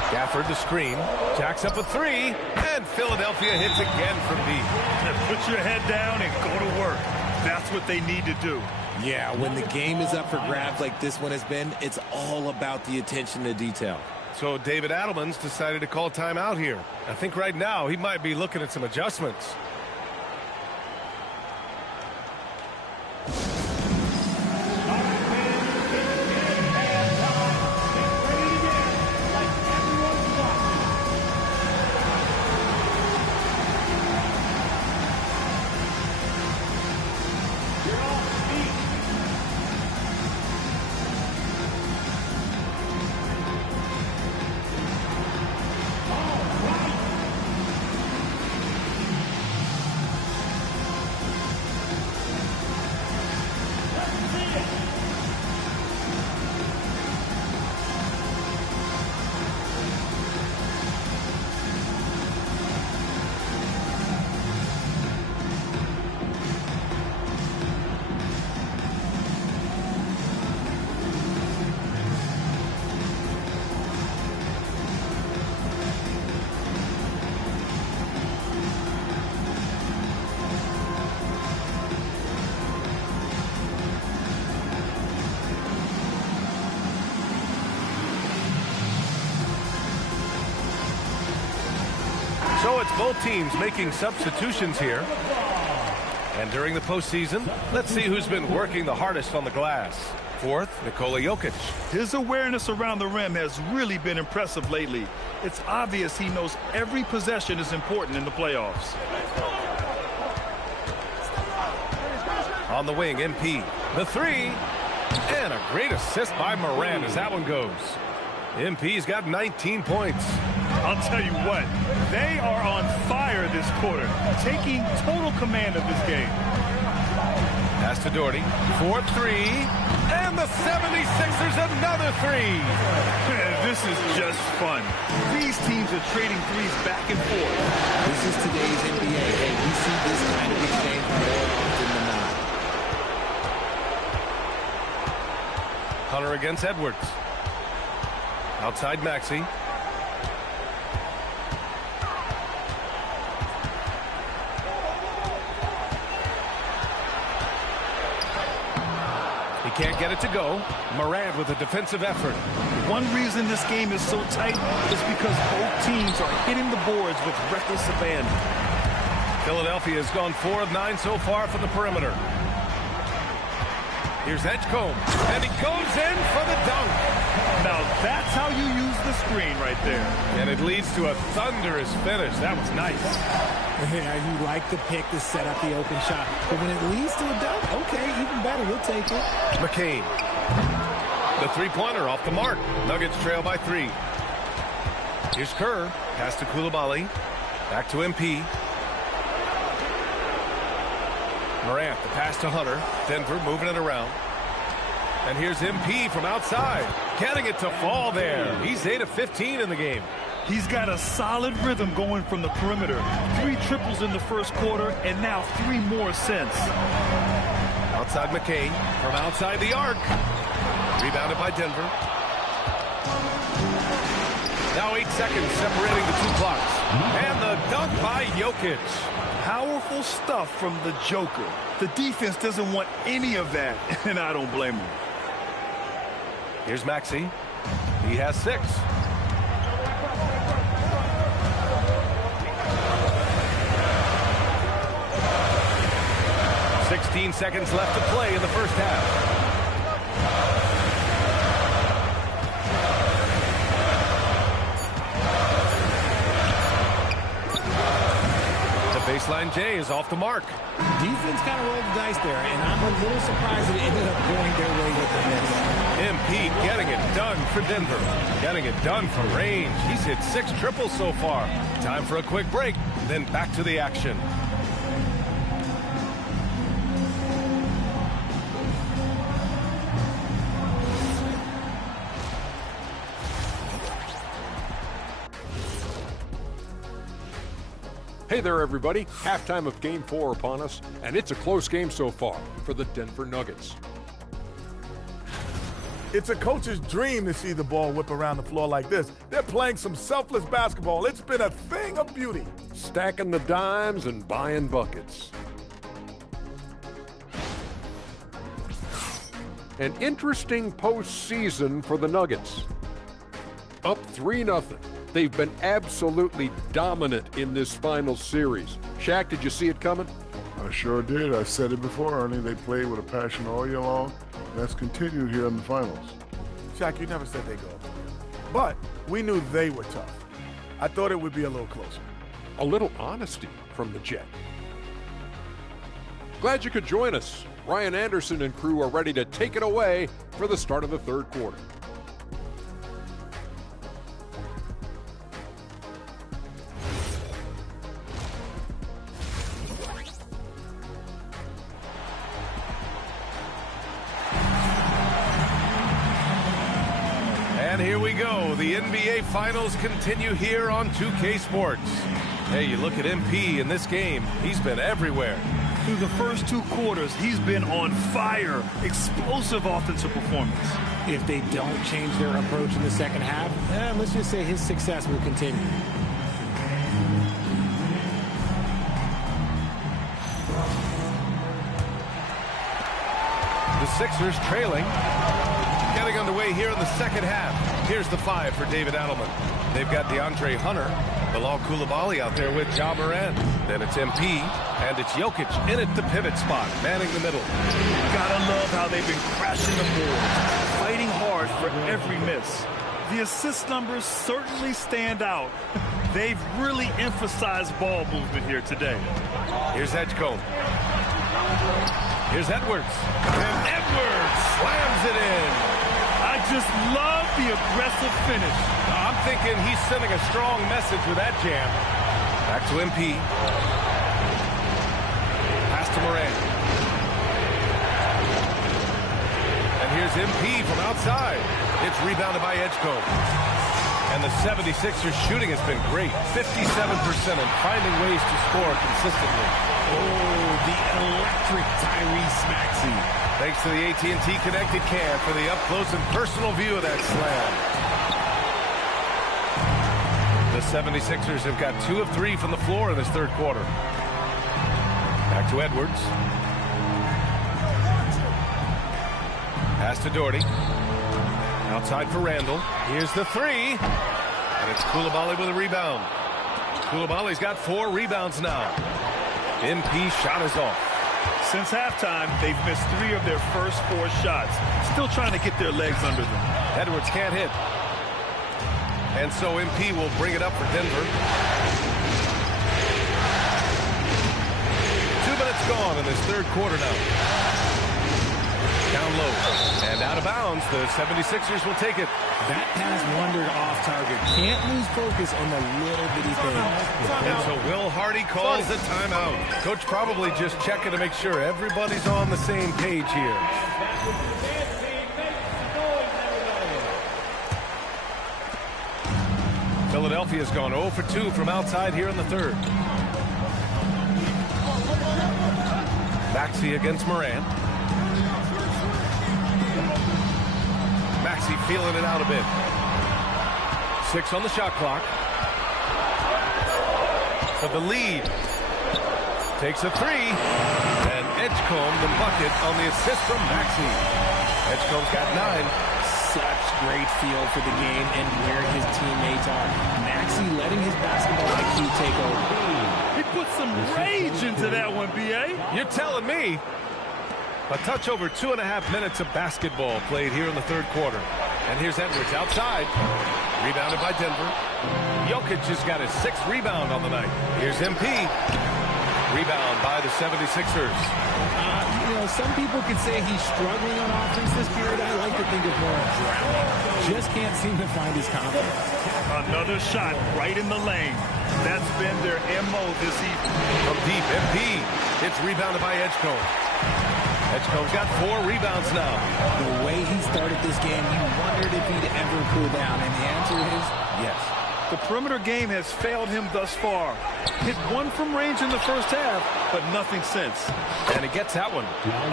Gafford the screen. Jacks up a 3. And Philadelphia hits again from deep. Put your head down and go to work. That's what they need to do. Yeah, when the game is up for grabs like this one has been, it's all about the attention to detail. So David Adelman's decided to call timeout here. I think right now he might be looking at some adjustments. it's both teams making substitutions here. And during the postseason, let's see who's been working the hardest on the glass. Fourth, Nikola Jokic. His awareness around the rim has really been impressive lately. It's obvious he knows every possession is important in the playoffs. On the wing, MP. The three. And a great assist by Morant as that one goes. MP's got 19 points. I'll tell you what, they are on fire this quarter, taking total command of this game. Pass to Doherty. 4-3. And the 76ers another three. This is just fun. These teams are trading threes back and forth. This is today's NBA, and we see this kind of exchange more often than not. Hunter against Edwards. Outside Maxey. He can't get it to go. Morant with a defensive effort. One reason this game is so tight is because both teams are hitting the boards with reckless abandon. Philadelphia has gone 4 of 9 so far from the perimeter. Here's Edgecombe, and he goes in for the dunk. Now that's how you use the screen right there. And it leads to a thunderous finish. That was nice. Yeah, you like the pick to set up the open shot. But when it leads to a dunk, okay, even better, we'll take it. McCain. The three-pointer off the mark. Nuggets trail by 3. Here's Kerr. Pass to Coulibaly. Back to MP. Morant, the pass to Hunter. Denver moving it around. And here's MP from outside. Getting it to fall there. He's 8 of 15 in the game. He's got a solid rhythm going from the perimeter. 3 triples in the first quarter, and now 3 more since. Outside McCain. From outside the arc. Rebounded by Denver. Now 8 seconds separating the 2 clocks. And the dunk by Jokic. Powerful stuff from the Joker. The defense doesn't want any of that, and I don't blame him. Here's Maxey. He has 6. $16 seconds left to play in the first half. Baseline J is off the mark. Defense kind of rolled the dice there, and I'm a little surprised that it ended up going their way with the miss. MP getting it done for Denver. Getting it done for range. He's hit 6 triples so far. Time for a quick break, then back to the action. Hey there, everybody. Halftime of Game 4 upon us, and it's a close game so far for the Denver Nuggets. It's a coach's dream to see the ball whip around the floor like this. They're playing some selfless basketball. It's been a thing of beauty. Stacking the dimes and buying buckets. An interesting postseason for the Nuggets. Up 3-0. They've been absolutely dominant in this final series. Shaq, did you see it coming? I sure did. I said it before, Ernie. They played with a passion all year long. That's continued here in the finals. Shaq, you never said they go. But we knew they were tough. I thought it would be a little closer. A little honesty from the Jet. Glad you could join us. Ryan Anderson and crew are ready to take it away for the start of the third quarter. And here we go. The NBA Finals continue here on 2K Sports. Hey, you look at MP in this game. He's been everywhere. Through the first 2 quarters, he's been on fire. Explosive offensive performance. If they don't change their approach in the second half, let's just say his success will continue. The Sixers trailing. Getting underway here in the second half. Here's the 5 for David Adelman. They've got DeAndre Hunter. Bilal Coulibaly out there with Ja Morant. Then it's MP, and it's Jokic in at the pivot spot, manning the middle. Gotta love how they've been crashing the boards, fighting hard for every miss. The assist numbers certainly stand out. They've really emphasized ball movement here today. Here's Edgecombe. Here's Edwards. And Edwards slams it in. I just love the aggressive finish. I'm thinking he's sending a strong message with that jam. Back to MP. Pass to Morant. And here's MP from outside. It's rebounded by Edgecombe. And the 76ers shooting has been great. 57% and finding ways to score consistently. Oh, the electric Tyrese Maxey. Thanks to the AT&T Connected Cam for the up-close and personal view of that slam. The 76ers have got 2 of 3 from the floor in this third quarter. Back to Edwards. Pass to Doherty. Outside for Randall. Here's the 3. And it's Coulibaly with a rebound. Coulibaly's got 4 rebounds now. MP shot is off. Since halftime, they've missed 3 of their first 4 shots. Still trying to get their legs under them. Edwards can't hit. And so MP will bring it up for Denver. 2 minutes gone in this third quarter now. Down low and out of bounds. The 76ers will take it. That pass wandered off target. Can't lose focus on the little bitty things. And so Will Hardy calls a timeout. Coach probably just checking to make sure everybody's on the same page here. Philadelphia's gone 0 for 2 from outside here in the third. Maxey against Morant. Maxey feeling it out a bit. 6 on the shot clock. For the lead. Takes a 3. And Edgecombe the bucket on the assist from Maxey. Edgecombe's got 9. Such great feel for the game and where his teammates are. Maxey letting his basketball IQ take over. He put some rage into that one, B.A. You're telling me. A touch over 2.5 minutes of basketball played here in the third quarter. And here's Edwards outside. Rebounded by Denver. Jokic has got his 6th rebound on the night. Here's MP. Rebound by the 76ers. Some people could say he's struggling on offense this period. I like to think of more of drowning. Just can't seem to find his confidence. Another shot right in the lane. That's been their MO this evening. From deep, MP. It's rebounded by Edgecombe. Edgecombe's got 4 rebounds now. The way he started this game, you wondered if he'd ever cool down, and the answer is yes. The perimeter game has failed him thus far. Hit 1 from range in the first half, but nothing since. And he gets that one.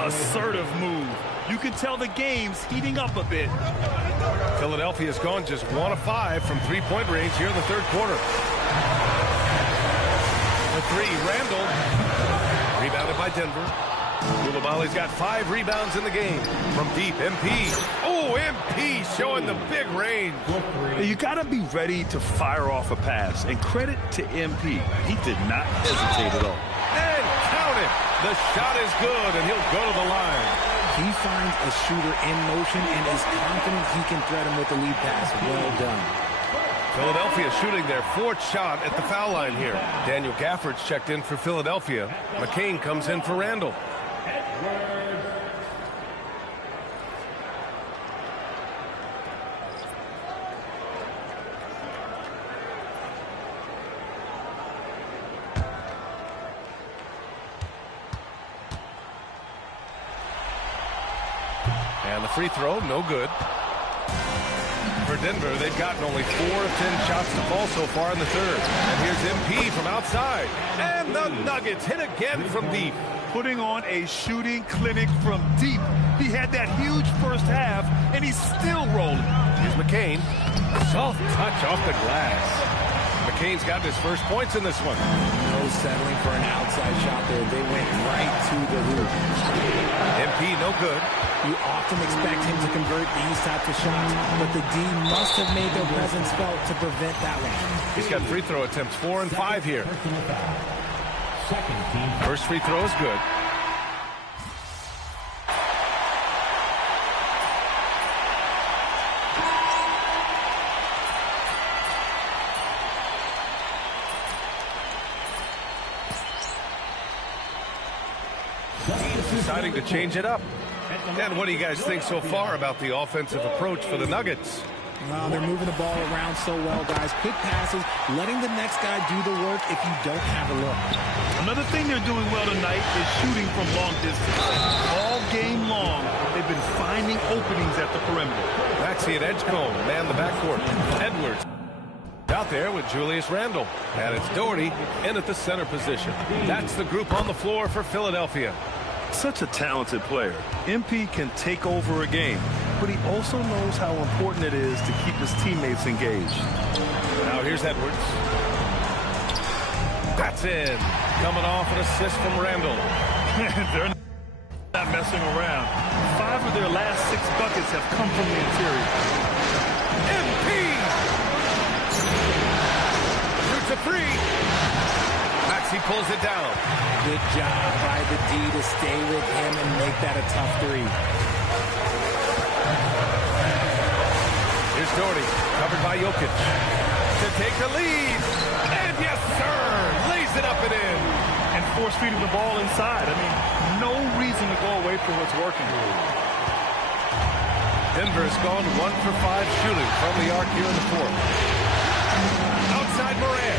Assertive move. You can tell the game's heating up a bit. Philadelphia's gone just 1 of 5 from 3-point range here in the third quarter. The 3, Randall. Rebounded by Denver. Coulibaly's got 5 rebounds in the game. From deep, MP. Oh, MP showing the big range. You got to be ready to fire off a pass. And credit to MP. He did not hesitate at all. And count it. The shot is good, and he'll go to the line. He finds a shooter in motion and is confident he can threat him with the lead pass. Well done. Philadelphia shooting their 4th shot at the foul line here. Daniel Gafford's checked in for Philadelphia. McCain comes in for Randall. And the free throw, no good. For Denver, they've gotten only 4 of 10 shots to fall so far in the third. And here's MP from outside. And the Nuggets hit again from deep. Putting on a shooting clinic from deep. He had that huge first half, and he's still rolling. Here's McCain. Soft touch off the glass. Kane's gotten his first points in this one. No settling for an outside shot there. They went right to the hoop. MP, no good. You often expect him to convert these types of shots, but the D must have made their presence felt to prevent that one. He's got free throw attempts 4 and 5 here. First free throw is good. Deciding to change it up. And what do you guys think so far about the offensive approach for the Nuggets? Well, they're moving the ball around so well, guys. Quick passes, letting the next guy do the work if you don't have a look. Another thing they're doing well tonight is shooting from long distance. All game long, they've been finding openings at the perimeter. Maxey at Edgecombe, man the backcourt. Edwards out there with Julius Randle. And it's Doherty in at the center position. That's the group on the floor for Philadelphia. Such a talented player. MP can take over a game, but he also knows how important it is to keep his teammates engaged. Now here's Edwards. That's in. Coming off an assist from Randle. They're not messing around. 5 of their last 6 buckets have come from the interior. MP! Shoots a 3. Maxey pulls it down. Good job by the D to stay with him and make that a tough 3. Here's Doherty, covered by Jokic. To take the lead. And yes, sir! Lays it up and in. And force feeding the ball inside. I mean, no reason to go away from what's working. Denver's gone 1 for 5 shooting from the arc here in the fourth. Outside Moran.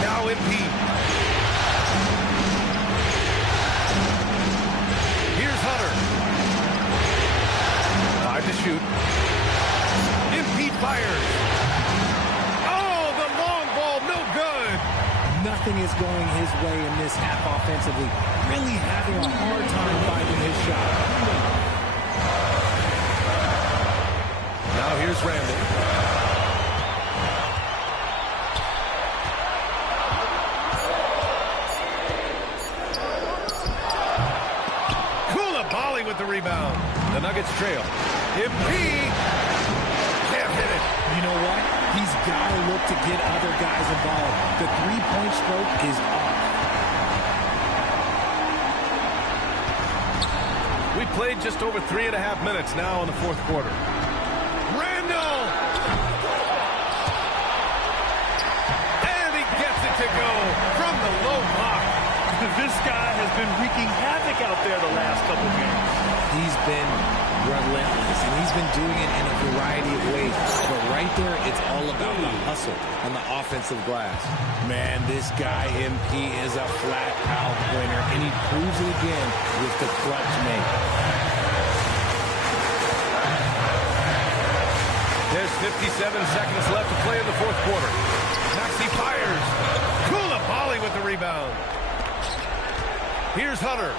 Now MP. Here's Hunter. 5 to shoot. MP fires. Oh, the long ball, no good. Nothing is going his way in this half offensively. Really having a hard time finding his shot. Now here's Randle. Koulibaly with the rebound. The Nuggets trail. MP can't hit it. You know what? He's got to look to get other guys involved. The three-point stroke is off. We played just over 3.5 minutes now in the fourth quarter. Randle! And he gets it to go from the low block. This guy has been wreaking havoc out there the last couple games. He's been relentless, and he's been doing it in a variety of ways. But right there, it's all about the hustle on the offensive glass. Man, this guy, MP, is a flat-out winner, and he proves it again with the clutch make. There's 57 seconds left to play in the fourth quarter. Maxey fires. Koulibaly with the rebound. Here's Hunter.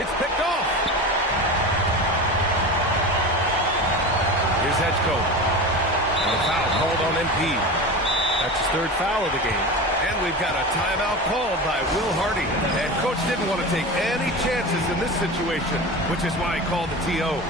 It's picked off. Here's Edgecombe. And a foul called on MP. That's his 3rd foul of the game. And we've got a timeout called by Will Hardy. And Coach didn't want to take any chances in this situation, which is why he called the TO.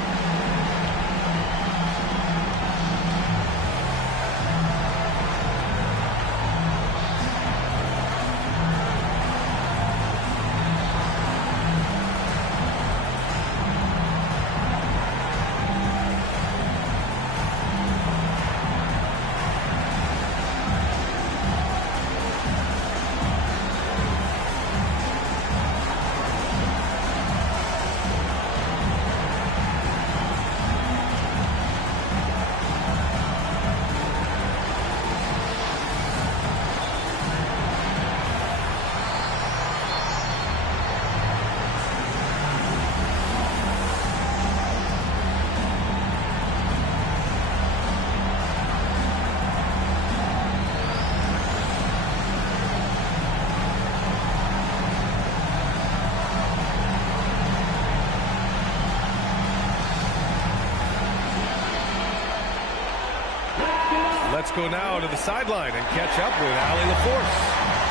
Let's go now to the sideline and catch up with Allie LaForce.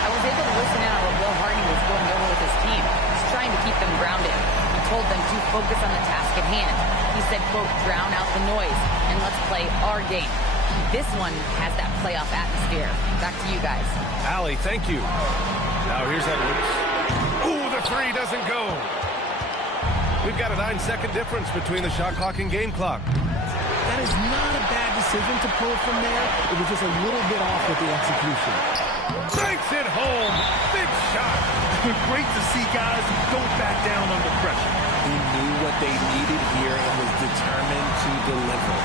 I was able to listen in on what Will Hardy was going over with his team. He's trying to keep them grounded. He told them to focus on the task at hand. He said, quote, drown out the noise and let's play our game. This one has that playoff atmosphere. Back to you guys. Allie, thank you. Now here's Edwards. Ooh, the three doesn't go. We've got a 9-second difference between the shot clock and game clock. That is not a bad decision to pull from there. It was just a little bit off with the execution. Banks it home. Big shot. Great to see guys who don't back down under pressure. He knew what they needed here and was determined to deliver.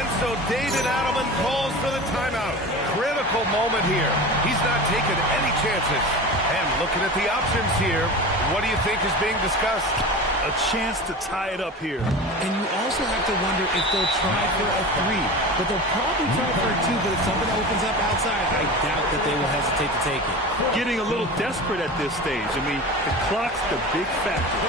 And so David Adelman calls for the timeout. Critical moment here. He's not taking any chances. And looking at the options here, what do you think is being discussed? A chance to tie it up here. And you also have to wonder if they'll try for a three. But they'll probably try for a two, but if something opens up outside, I doubt that they will hesitate to take it. Getting a little desperate at this stage. I mean, the clock's the big factor.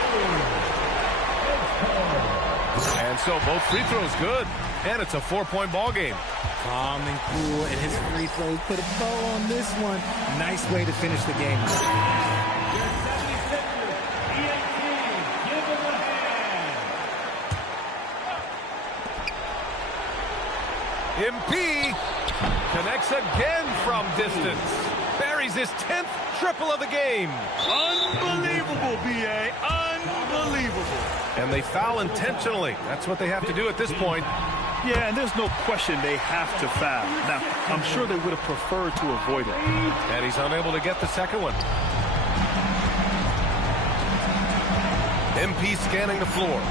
And so both free throws good. And it's a 4-point ball game. Calm and cool, and his free throws put a bow on this one. Nice way to finish the game. MP connects again from distance. Buries his 10th triple of the game. Unbelievable, B.A. Unbelievable. And they foul intentionally. That's what they have to do at this point. Yeah, and there's no question they have to foul. Now, I'm sure they would have preferred to avoid it. And he's unable to get the second one. MP scanning the floor.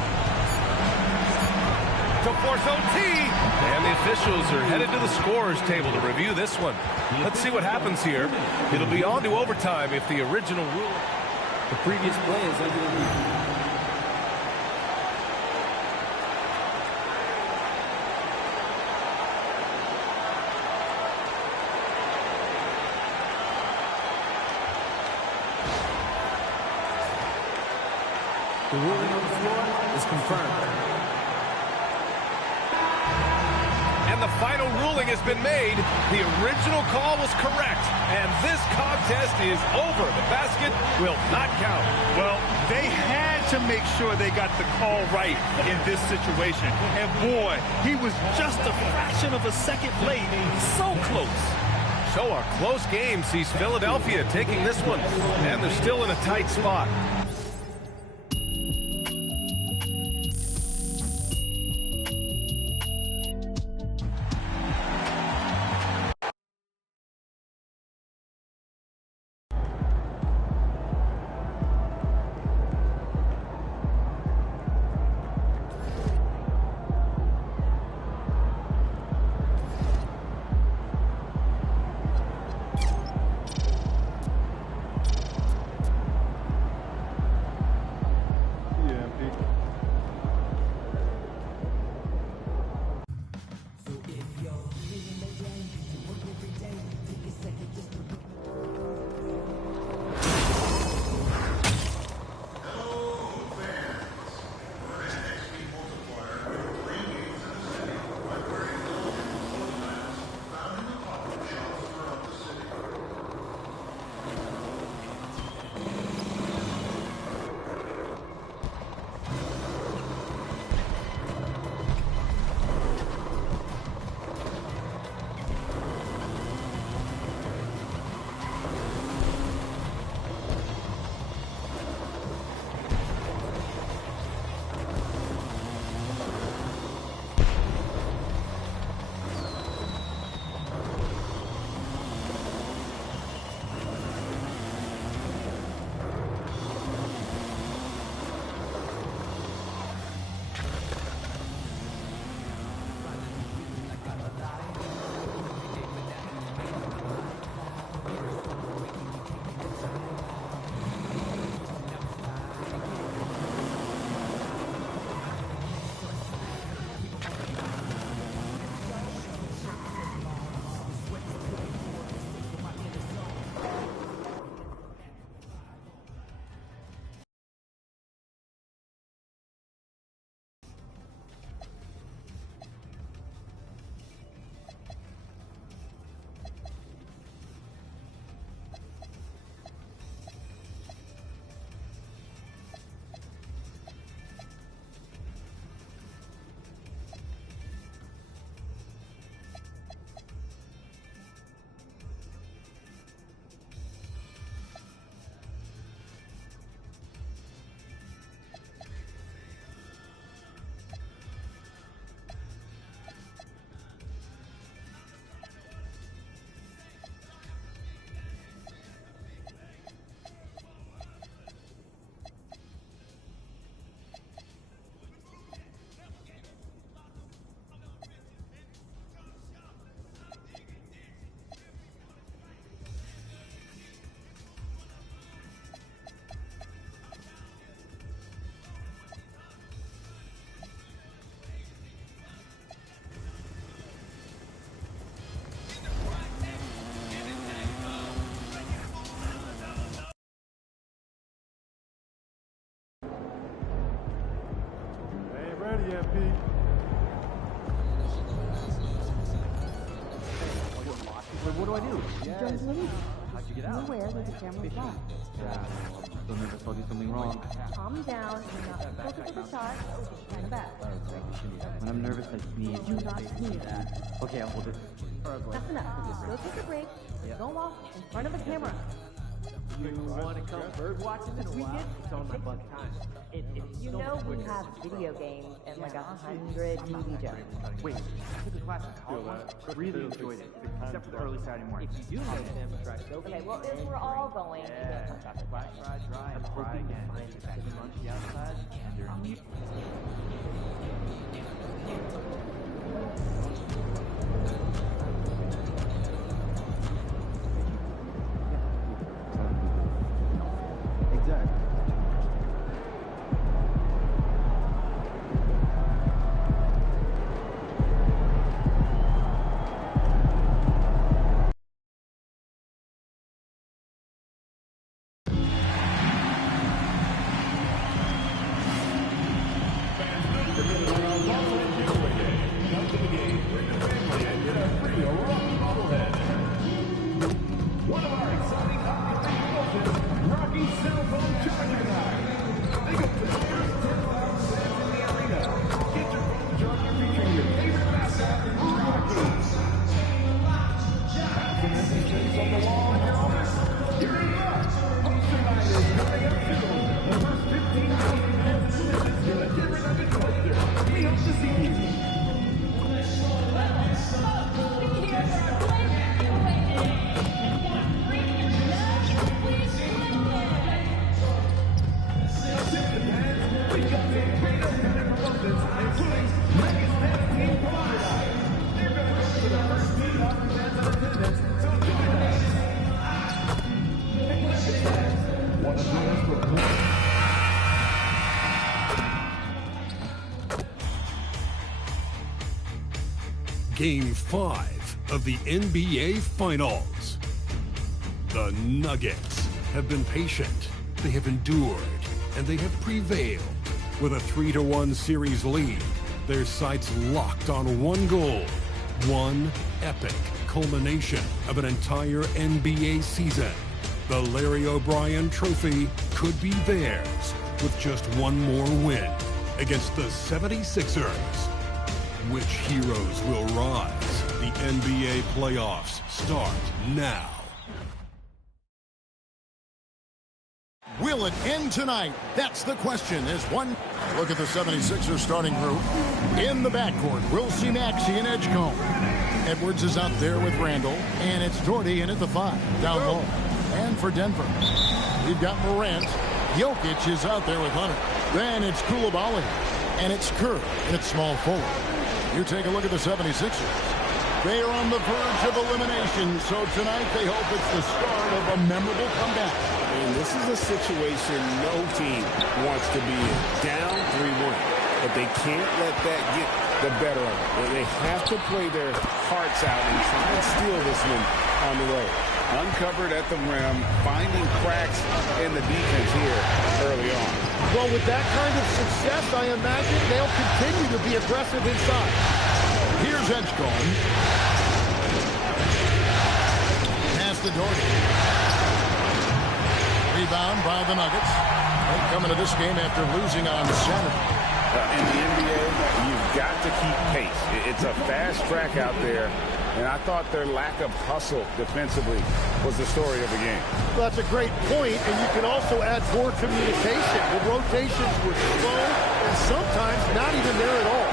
To force OT. And the officials are headed to the scorer's table to review this one. Let's see what happens here. It'll be on to overtime if the original rule. The previous play is under review. The ruling on the floor is confirmed. And the final ruling has been made. The original call was correct. And this contest is over. The basket will not count. Well, they had to make sure they got the call right in this situation. And boy, he was just a fraction of a second late. So close. So a close game sees Philadelphia taking this one. And they're still in a tight spot. ready, MP. What do I do? Jones leave. How'd you get Be out? aware that the camera's locked. Yeah, still nervous I'll do something wrong. Calm down. Do not focus on the shot. Just in the back. When I'm nervous, I sneeze. Do not sneeze. Okay, I'll hold it. That's enough. Go take a break. Don't walk in front of the camera. You want to come bird watching this weekend? It's on my bucket. You know we have video games and like 100 TV shows. Wait, I took a class in college. Really enjoyed it, except for the early Saturday morning. If you do make them, try to Okay, well, if we're all going, flash dry, dry, and try again. It's 7 months outside, and you're exactly. One of our exciting upcoming promotions, Rocky Cell Phone Charger Night. Think of the first 10,000 fans in the arena. Get your phone charger featuring your favorite mascot, Rocky. Have some empty space on the wall in your office? You're in luck. Poster night is coming up soon. The first 15,000 fans in the is going to get rid of its poster. We hope to see you. Game 5 of the NBA Finals. The Nuggets have been patient, they have endured, and they have prevailed. With a 3-1 series lead, their sights locked on one goal, one epic culmination of an entire NBA season. The Larry O'Brien Trophy could be theirs with just one more win against the 76ers. Which heroes will rise? The NBA playoffs start now. Will it end tonight? That's the question. As one look at the 76ers starting group. In the backcourt, we'll see Maxey and Edgecombe. Edwards is out there with Randall, and it's Doherty in at the 5, down low. And for Denver, we've got Morant. Jokic is out there with Hunter. Then it's Koulibaly, and it's Kerr in its small forward. You take a look at the 76ers. They are on the verge of elimination, so tonight they hope it's the start of a memorable comeback. And this is a situation no team wants to be in. Down 3-1. But they can't let that get the better of them. They have to play their hearts out and try and steal this one on the road. Uncovered at the rim, finding cracks in the defense here early on. Well, with that kind of success, I imagine they'll continue to be aggressive inside. Here's Edgecombe. Pass to Doherty. Rebound by the Nuggets. They come into this game after losing on Saturday. In the NBA, you've got to keep pace. It's a fast track out there. And I thought their lack of hustle defensively was the story of the game. Well, that's a great point, and you can also add poor communication. The rotations were slow and sometimes not even there at all.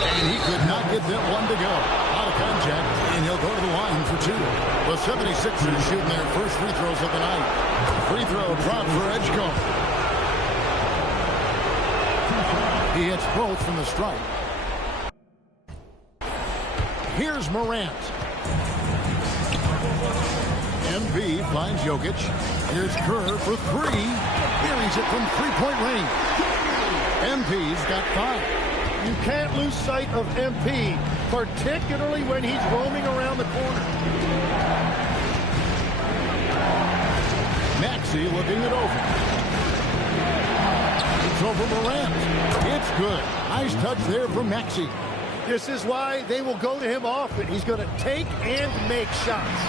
And he could not get that one to go. Out of contact, and he'll go to the line for 2. The 76ers shooting their first free throws of the night. Free throw drop for Edgecombe. He hits both from the stripe. Here's Morant. MP finds Jokic. Here's Kerr for 3. Buries it from three-point range. MP's got 5. You can't lose sight of MP, particularly when he's roaming around the corner. Maxey looking it over. He over Morant. It's good. Nice touch there from Maxey. This is why they will go to him often. He's going to take and make shots.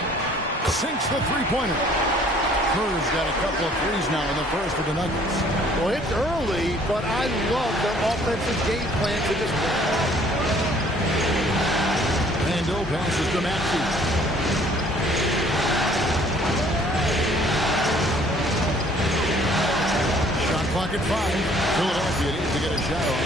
Sinks the three-pointer. Kerr's got a couple of threes now in the first for the Nuggets. Well, it's early, but I love their offensive game plan to this point. Randall passes to Maxey. Shot clock at 5. Philadelphia needs to get a shot off.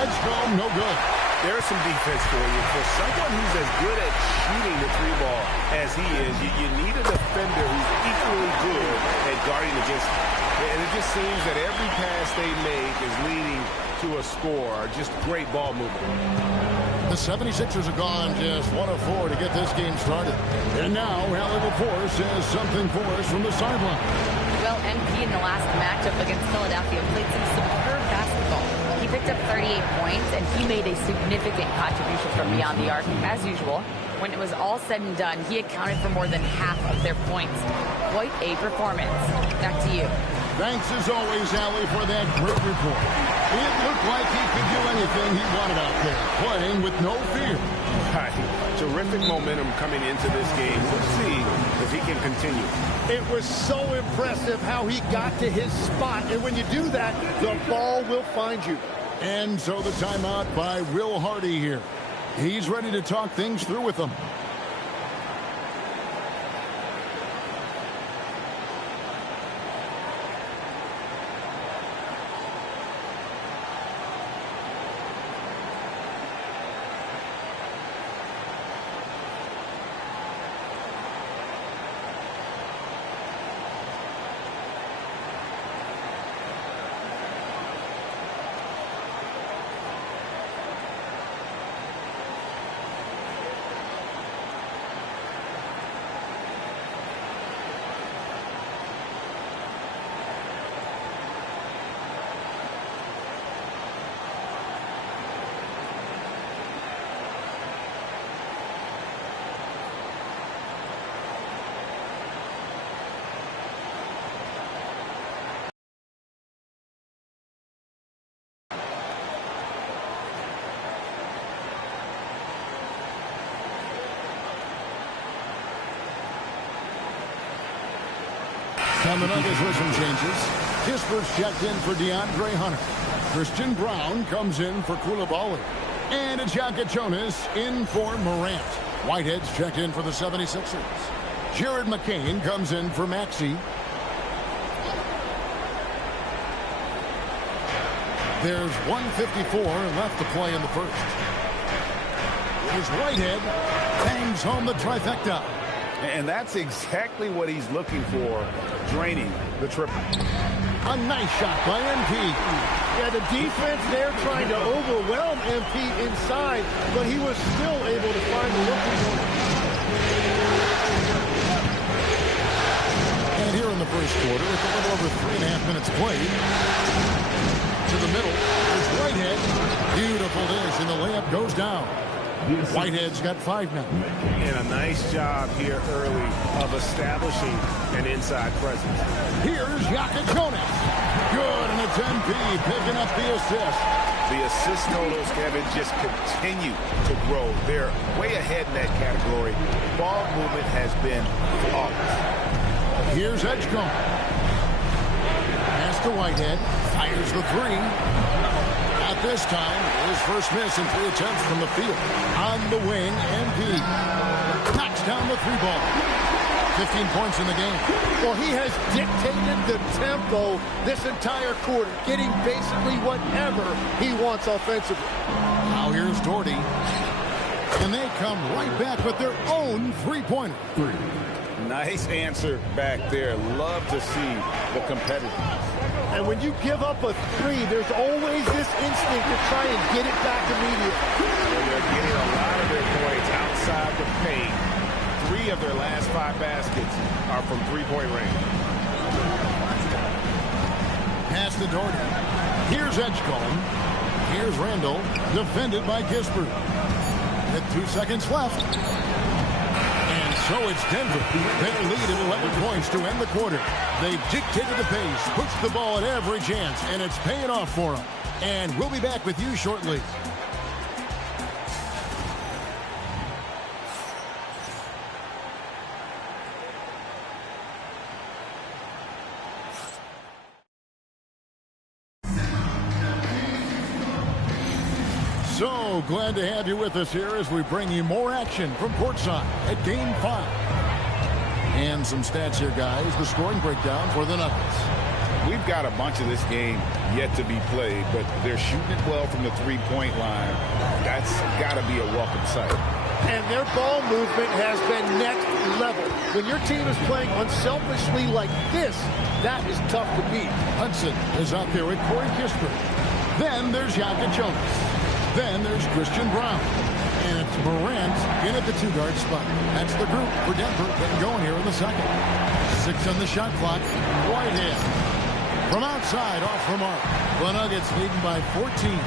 Edgecombe, no good. There's some defense for you. For someone who's as good at shooting the three ball as he is, you need a defender who's equally good at guarding against him. And it just seems that every pass they make is leading to a score. Just great ball movement. The 76ers are gone just 1 of 4 to get this game started. And now, Allie LaForce has something for us from the sideline. Well, MP in the last matchup against Philadelphia played some superb basketball. He picked up 38 points, and he made a significant contribution from beyond the arc, as usual. When it was all said and done, he accounted for more than half of their points. Quite a performance. Back to you. Thanks, as always, Allie, for that great report. It looked like he could do anything he wanted out there, playing with no fear. Right. Terrific momentum coming into this game. We'll see if he can continue. It was so impressive how he got to his spot. And when you do that, the ball will find you. And so the timeout by Will Hardy here. He's ready to talk things through with them. On the Nuggets with some changes. Kisper's checked in for DeAndre Hunter. Christian Brown comes in for Koulibaly. And Jonas in for Morant. Whitehead's checked in for the 76ers. Jared McCain comes in for Maxey. There's 1:54 left to play in the first. Here's Whitehead. Bangs home the trifecta. And that's exactly what he's looking for, draining the triple. A nice shot by MP. Yeah, the defense there trying to overwhelm MP inside, but he was still able to find the looking one. And here in the first quarter, with a little over 3.5 minutes played, to the middle, there's Whitehead. Beautiful dish, and the layup goes down. Whitehead's got 5 now. And a nice job here early of establishing an inside presence. Here's Jonas. Good, and it's MP picking up the assist. The assist totals, Kevin, just continue to grow. They're way ahead in that category. Ball movement has been flawless. Here's Edgecombe. Pass to Whitehead. Fires the 3. At this time, his first miss in 3 attempts from the field. On the wing, MP knocks down the 3 ball. 15 points in the game. Well, he has dictated the tempo this entire quarter, getting basically whatever he wants offensively. Now here's Doherty. And they come right back with their own 3-pointer. Nice answer back there. Love to see the competitiveness. And when you give up a 3, there's always this instinct to try and get it back immediately. Well, they're getting a lot of their points outside the paint. 3 of their last 5 baskets are from 3-point range. Pass to Doherty. Here's Edgecombe. Here's Randall, defended by Kisper. With 2 seconds left. And So it's Denver. Their lead at 11 points to end the quarter. They've dictated the pace, pushed the ball at every chance, and it's paying off for them. And we'll be back with you shortly. So glad to have you with us here as we bring you more action from courtside at Game 5. And some stats here, guys. The scoring breakdown for the Nuggets. We've got a bunch of this game yet to be played, but they're shooting it well from the three-point line. That's got to be a welcome sight. And their ball movement has been next level. When your team is playing unselfishly like this, that is tough to beat. Hudson is out there with Corey Kispert. Then there's Jonas. Then there's Christian Brown. And it's Morant in at the two-guard spot. That's the group for Denver getting going here in the second. 6 on the shot clock. Whitehead. From outside, off the mark. The Nuggets leading by 14.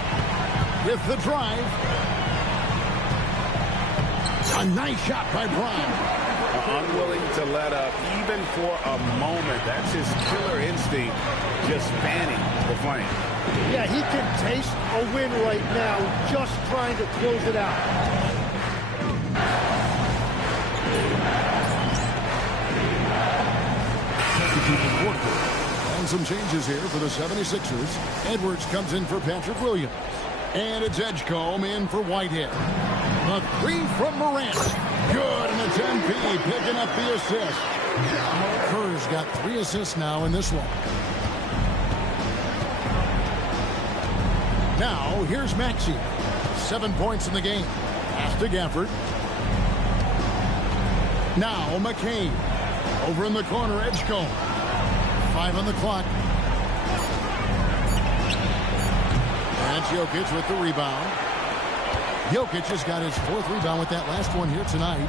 With the drive. A nice shot by Brown. Unwilling to let up, even for a moment. That's his killer instinct, just fanning the flame. Yeah, he can taste a win right now, just trying to close it out. And some changes here for the 76ers. Edwards comes in for Patrick Williams. And it's Edgecombe in for Whitehead. A 3 from Morant. Good, and it's MP picking up the assist. Kerr's got 3 assists now in this one. Now, here's Maxey. 7 points in the game. Pass to Gafford. Now, McCain. Over in the corner, Edgecombe. 5 on the clock. And Jokic with the rebound. Jokic has got his 4th rebound with that last one here tonight.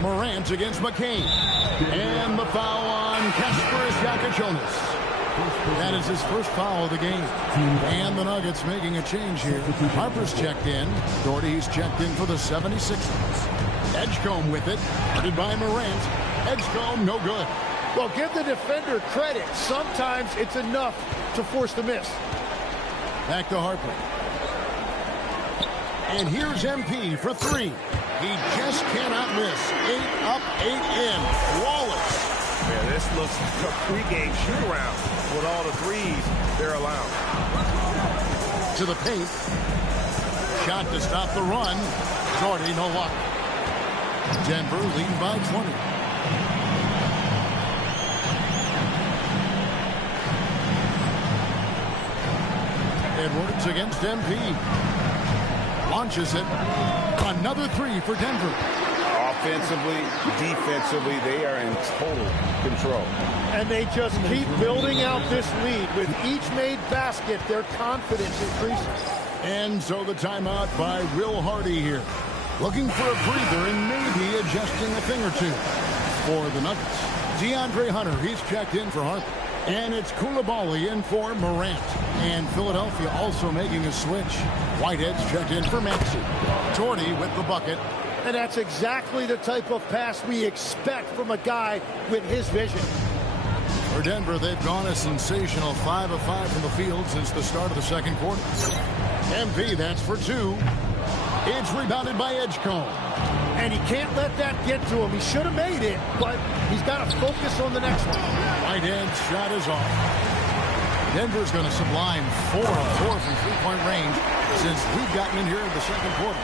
Morant against McCain. And the foul on Kasparis Jonas. That is his first foul of the game. And the Nuggets making a change here. Harper's checked in. Doherty's checked in for the 76ers. Edgecombe with it. Guarded by Morant. Edgecombe, no good. Well, give the defender credit. Sometimes it's enough to force the miss. Back to Harper. And here's MP for 3. He just cannot miss. 8 up, 8 in. Flawless. Yeah, this looks like a pregame shoot-around with all the threes they're allowed. To the paint. Shot to stop the run. Doherty, no luck. Denver leading by 20. Edwards against MP. Launches it. Another 3 for Denver. Offensively, defensively, they are in total control. And they just keep building out this lead. With each made basket, their confidence increases. And so the timeout by Will Hardy here. Looking for a breather and maybe adjusting a thing or two. For the Nuggets, DeAndre Hunter, he's checked in for Harper. And it's Koulibaly in for Morant. And Philadelphia also making a switch. Whitehead's checked in for Maxey. Doherty with the bucket. And that's exactly the type of pass we expect from a guy with his vision. For Denver, they've gone a sensational 5 of 5 from the field since the start of the second quarter. MP, that's for 2. It's rebounded by Edgecombe. And he can't let that get to him. He should have made it, but he's got to focus on the next one. Whitehead's shot is off. Denver's going to sublime 4 of 4 from three-point range since we've gotten in here in the second quarter.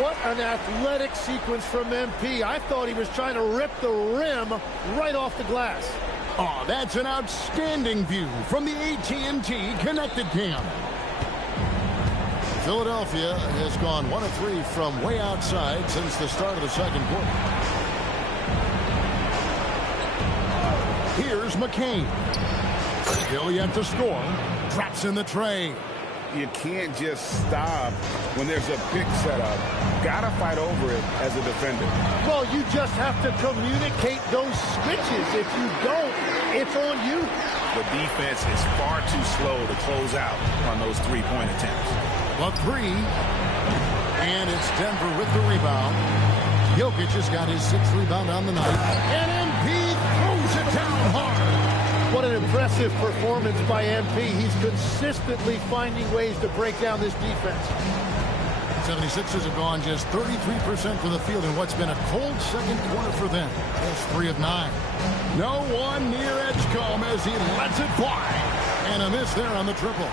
What an athletic sequence from MP. I thought he was trying to rip the rim right off the glass. Oh, that's an outstanding view from the AT&T Connected Cam. Philadelphia has gone 1 of 3 from way outside since the start of the second quarter. Here's McCain. Still yet to score. Drops in the tray. You can't just stop when there's a pick set up. Gotta fight over it as a defender. Well, you just have to communicate those switches. If you don't, it's on you. The defense is far too slow to close out on those three-point attempts. A 3. And it's Denver with the rebound. Jokic has got his 6th rebound on the night. And MP throws it down hard. What an impressive performance by MP. He's consistently finding ways to break down this defense. 76ers have gone just 33% from the field in what's been a cold second quarter for them. That's 3 of 9. No one near Edgecombe as he lets it fly. And a miss there on the triple.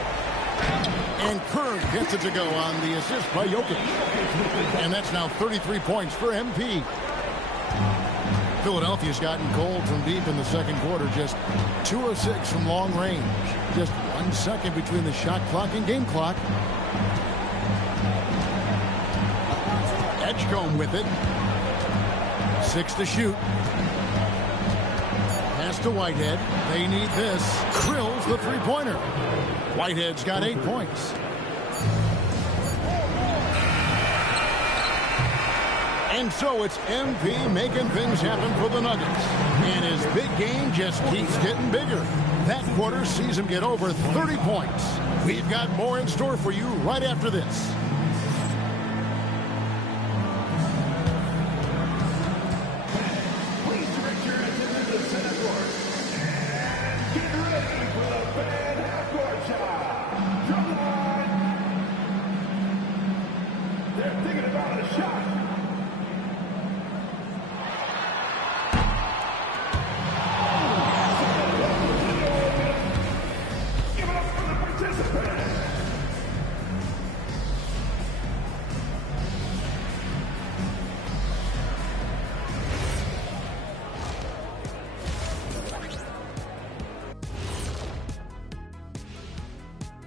And Kerr gets it to go on the assist by Jokic. And that's now 33 points for MP. Philadelphia's gotten cold from deep in the second quarter. Just 2 of 6 from long range. Just 1 second between the shot clock and game clock. Edgecombe with it. 6 to shoot. Pass to Whitehead. They need this. Drills the three-pointer. Whitehead's got 8 points. And so it's MP making things happen for the Nuggets. And his big game just keeps getting bigger. That quarter sees him get over 30 points. We've got more in store for you right after this.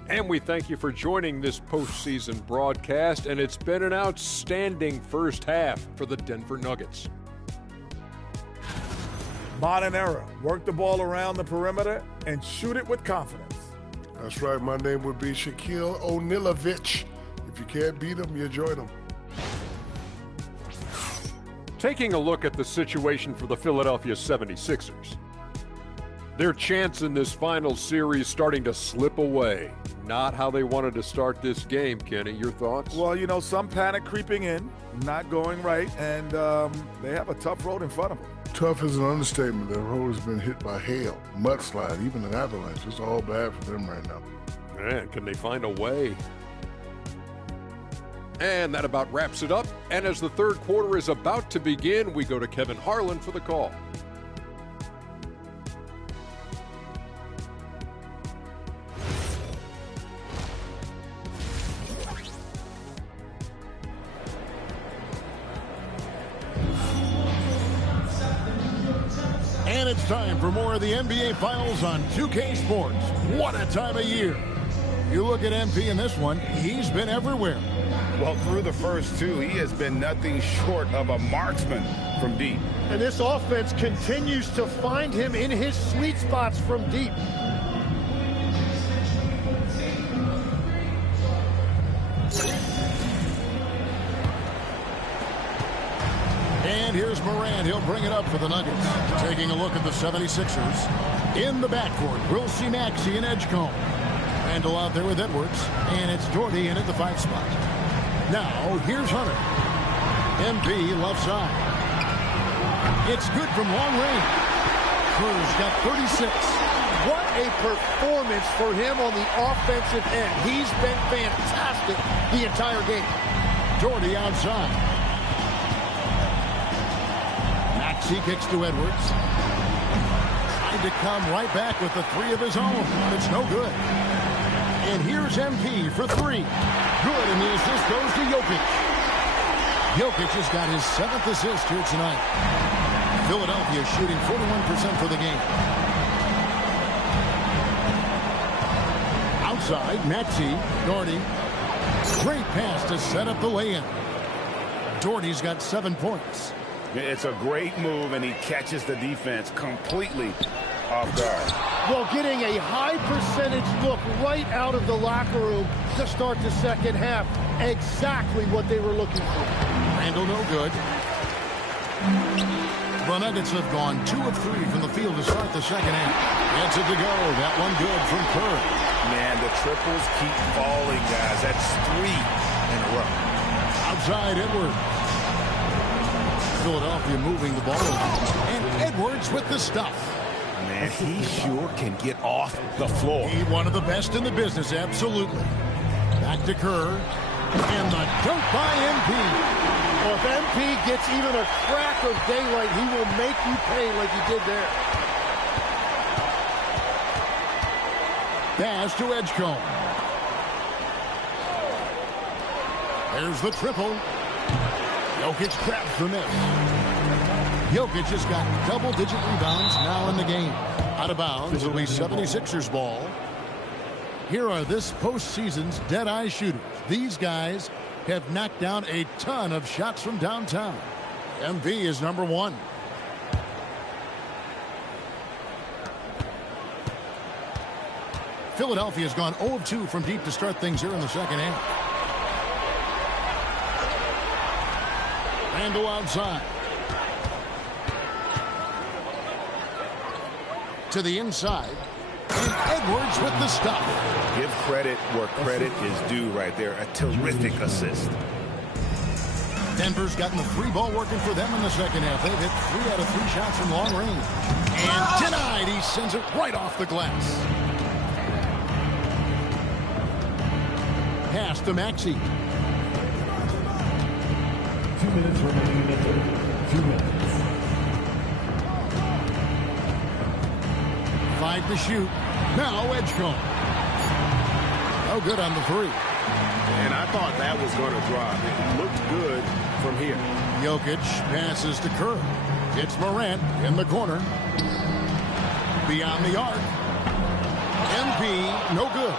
And we thank you for joining this postseason broadcast, and it's been an outstanding first half for the Denver Nuggets. Modern era. Work the ball around the perimeter and shoot it with confidence. That's right. My name would be Shaquille O'Nealovich. If you can't beat him, you join him. Taking a look at the situation for the Philadelphia 76ers. Their chance in this final series starting to slip away. Not how they wanted to start this game, Kenny. Your thoughts? Well, you know, some panic creeping in, not going right, and they have a tough road in front of them. Tough is an understatement. Their road has been hit by hail, mudslide, even an avalanche. It's all bad for them right now. Man, can they find a way? And that about wraps it up. And as the third quarter is about to begin, we go to Kevin Harlan for the call. And it's time for more of the NBA Finals on 2K Sports. What a time of year. You look at MP in this one, he's been everywhere. Well, through the first two, he has been nothing short of a marksman from deep. And this offense continues to find him in his sweet spots from deep. And here's Morant. He'll bring it up for the Nuggets. Taking a look at the 76ers. In the backcourt, we'll see Maxey and Edgecombe. Randall out there with Edwards. And it's Doherty in at the 5 spot. Now, here's Hunter. MP left side. It's good from long range. Cruz got 36. What a performance for him on the offensive end. He's been fantastic the entire game. Doherty outside. Maxey kicks to Edwards. Trying to come right back with the 3 of his own. It's no good. And here's MP for 3. Good, and the assist goes to Jokic. Jokic has got his 7th assist here tonight. Philadelphia shooting 41% for the game. Outside, Maxey, Doherty. Great pass to set up the lay-in. Doherty's got 7 points. It's a great move, and he catches the defense completely off guard. Well, getting a high percentage look right out of the locker room to start the second half. Exactly what they were looking for. Randall no good. The Nuggets have gone 2 of 3 from the field to start the second half. Gets it to go. That one good from Kerr. Man, the triples keep falling, guys. That's 3 in a row. Outside Edwards. Philadelphia moving the ball. And Edwards with the stuff. Man, he sure can get off the floor. He one of the best in the business, absolutely. Back to Kerr. And the dunk by MP. Well, if MP gets even a crack of daylight, he will make you pay like he did there. Pass to Edgecombe. There's the triple. Jokic grabs the miss. Jokic has got double-digit rebounds now in the game. Out of bounds, it'll be 76ers ball. Here are this postseason's dead-eye shooters. These guys have knocked down a ton of shots from downtown. MV is number 1. Philadelphia has gone 0 of 2 from deep to start things here in the second half. Randall outside. To the inside. And Edwards with the stop. Give credit where credit is due right there. A terrific assist. Denver's gotten the free ball working for them in the second half. They've hit 3 out of 3 shots from long range. And denied. He sends it right off the glass. Pass to Maxey. 2 minutes remaining in the third. 2 minutes. 5 to shoot. Now Edgecombe. No good on the 3. And I thought that was going to drop. It looked good from here. Jokic passes to Kerr. It's Morant in the corner. Beyond the arc. MP, no good.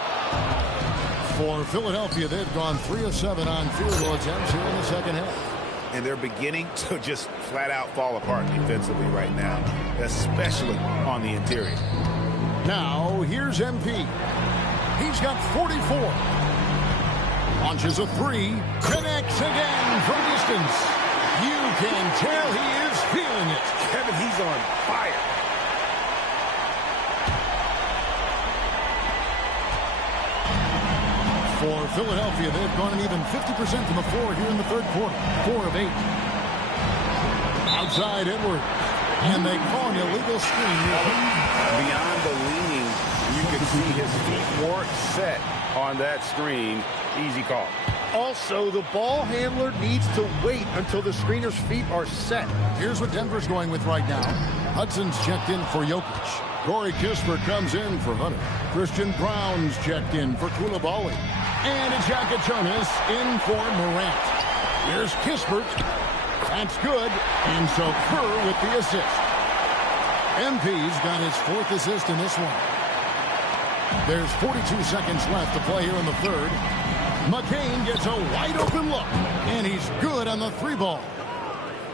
For Philadelphia, they've gone 3 of 7 on field goal attempts here in the second half. And they're beginning to just flat out fall apart defensively right now, especially on the interior. Now, here's MP. He's got 44. Launches a 3. Connects again from distance. You can tell he is feeling it. Kevin, he's on fire. For Philadelphia, they've gone an even 50% from the floor here in the third quarter. 4 of 8. Outside Edwards. And they call an illegal screen. Beyond the leaning, you can see his feet weren't set on that screen. Easy call. Also, the ball handler needs to wait until the screener's feet are set. Here's what Denver's going with right now. Hudson's checked in for Jokic. Corey Kispert comes in for Hunter. Christian Brown's checked in for Koulibaly. And Xhaka Jonas in for Morant. Here's Kispert. That's good. And so Kerr with the assist. MP's got his 4th assist in this one. There's 42 seconds left to play here in the third. McCain gets a wide open look. And he's good on the 3 ball.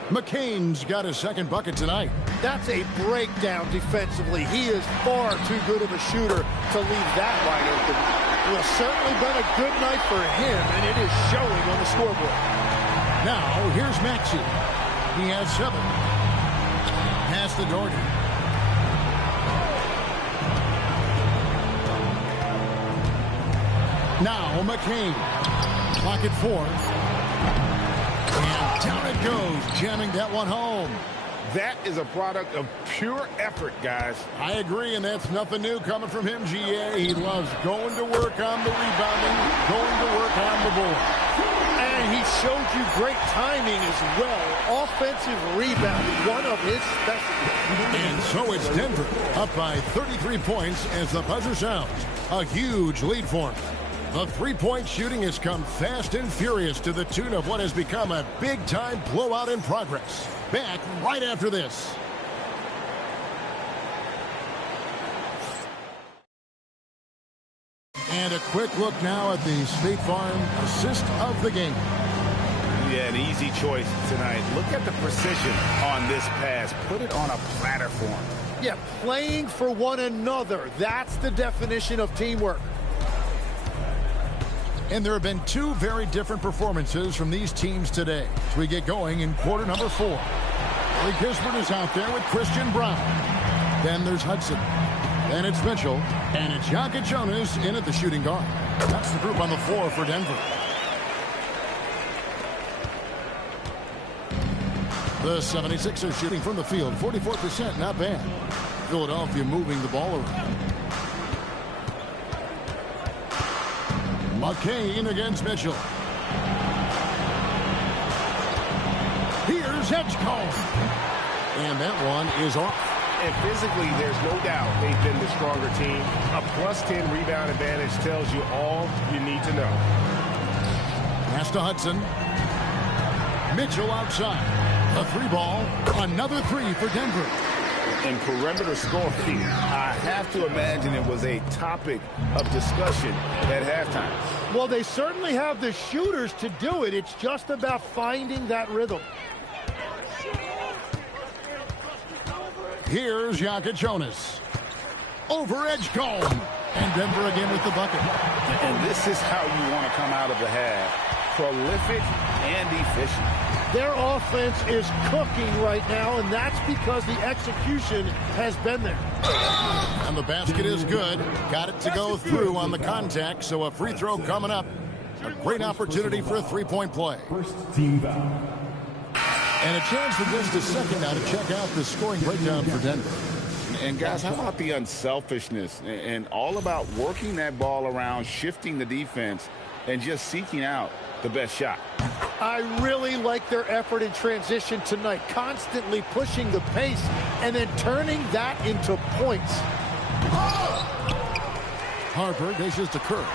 McCain's got his 2nd bucket tonight. That's a breakdown defensively. He is far too good of a shooter to leave that wide open. It has certainly been a good night for him, and it is showing on the scoreboard. Now, here's Maxey. He has 7. Pass to Doherty. Now, McCain. Clock at 4. And down it goes, jamming that one home. That is a product of pure effort, guys. I agree, and that's nothing new coming from him, GA. He loves going to work on the rebounding, going to work on the board. And he showed you great timing as well. Offensive rebounding, one of his specialties. And so it's Denver, up by 33 points as the buzzer sounds. A huge lead for him. The three-point shooting has come fast and furious to the tune of what has become a big-time blowout in progress. Back right after this. And a quick look now at the State Farm assist of the game. Yeah, an easy choice tonight. Look at the precision on this pass. Put it on a platter for him. Yeah, playing for one another. That's the definition of teamwork. And there have been 2 very different performances from these teams today as we get going in quarter number 4. Corey Kispert is out there with Christian Brown. Then there's Hudson. Then it's Mitchell. And it's Xhaka Jonas in at the shooting guard. That's the group on the floor for Denver. The 76ers shooting from the field, 44%, not bad. Philadelphia moving the ball around. McCain against Mitchell. Here's Edgecombe. And that one is off. And physically, there's no doubt they've been the stronger team. A +10 rebound advantage tells you all you need to know. Pass to Hudson. Mitchell outside. A 3-ball. Another 3 for Denver. And perimeter scoring, I have to imagine it was a topic of discussion at halftime. Well, they certainly have the shooters to do it. It's just about finding that rhythm. Here's Jonas. Over Edgecombe. And Denver again with the bucket. And this is how you want to come out of the half. Prolific and efficient. Their offense is cooking right now, and that's because the execution has been there. And the basket is good. Got it to go through on the contact, so a free throw coming up. A great opportunity for a three-point play. First team foul. And a chance for just a second now to check out the scoring breakdown for Denver. And guys, how about the unselfishness and all about working that ball around, shifting the defense, and just seeking out the best shot. I really like their effort in transition tonight, constantly pushing the pace and then turning that into points. Harper dishes to Kerr.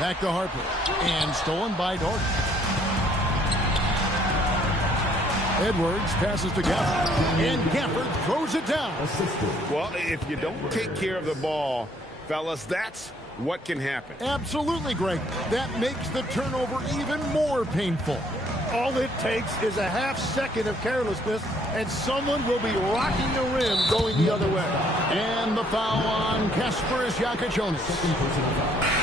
Back to Harper. And stolen by Dorton. Edwards passes to Gafford. And Gafford throws it down. Well, if you don't take care of the ball, fellas, that's what can happen. Absolutely, Greg. That makes the turnover even more painful. All it takes is a half second of carelessness, and someone will be rocking the rim going the other way. And the foul on Kasparis Jonas.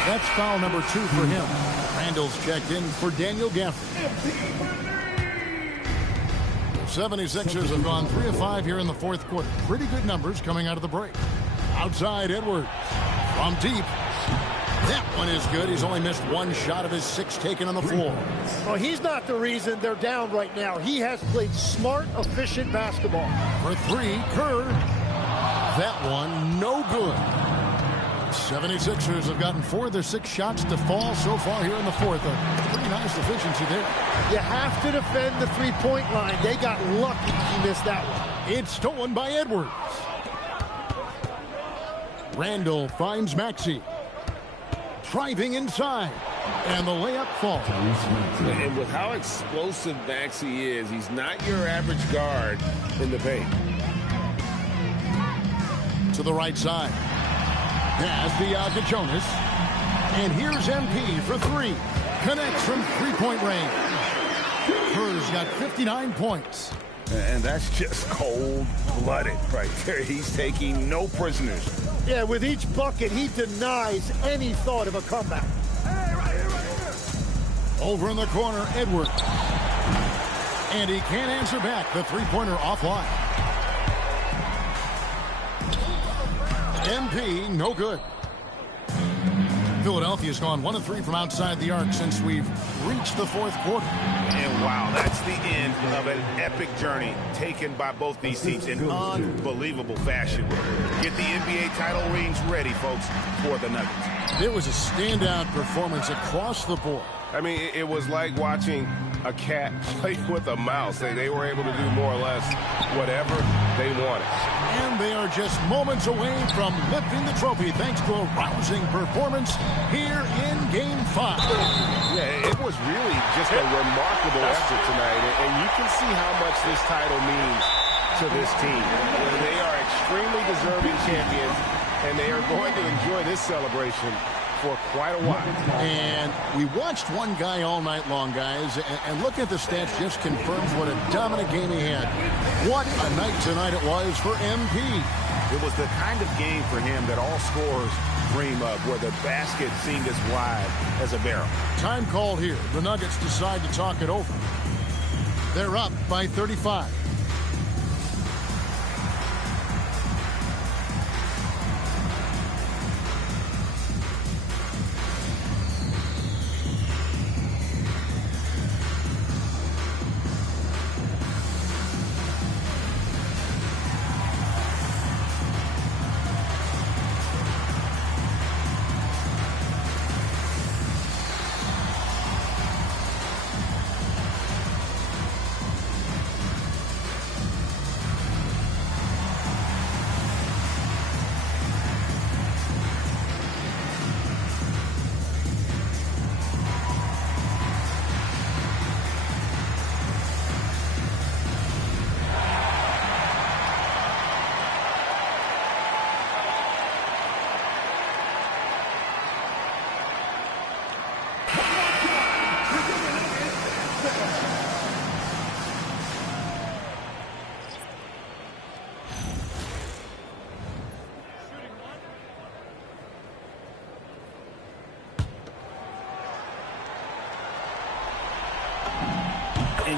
That's foul number 2 for him. Randall's checked in for Daniel Gafford. The 76ers have gone 3 of 5 here in the fourth quarter. Pretty good numbers coming out of the break. Outside Edwards. From deep. That one is good. He's only missed 1 shot of his 6 taken on the floor. Well, he's not the reason they're down right now. He has played smart, efficient basketball. For 3, Kerr. That one, no good. 76ers have gotten 4 of their 6 shots to fall so far here in the fourth. A pretty nice efficiency there. You have to defend the three-point line. They got lucky he missed that one. It's stolen by Edwards. Randall finds Maxey. Driving inside. And the layup falls. And with how explosive Maxey is, he's not your average guard in the paint. To the right side. Pass to Jonas. And here's MP for 3. Connects from three-point range. Kerr's got 59 points. And that's just cold-blooded right there. He's taking no prisoners. Yeah, with each bucket, he denies any thought of a comeback. Hey, right here. Over in the corner, Edwards. And he can't answer back. The three-pointer offline. MP, no good. Philadelphia's gone 1 of 3 from outside the arc since we've reached the fourth quarter. And wow, that's the end of an epic journey taken by both these teams in unbelievable fashion. Get the NBA title rings ready, folks, for the Nuggets. It was a standout performance across the board. I mean, it was like watching a cat play with a mouse. They were able to do more or less whatever they wanted. And they are just moments away from lifting the trophy thanks to a rousing performance here in Game 5. Yeah, it was really just a remarkable effort tonight, and you can see how much this title means to this team. They are extremely deserving champions, and they are going to enjoy this celebration for quite a while. And we watched one guy all night long, guys, and looking at the stats just confirms what a dominant game he had. What a night tonight it was for MP. It was the kind of game for him that all scorers dream of, where the basket seemed as wide as a barrel. Time called here. The Nuggets decide to talk it over. They're up by 35.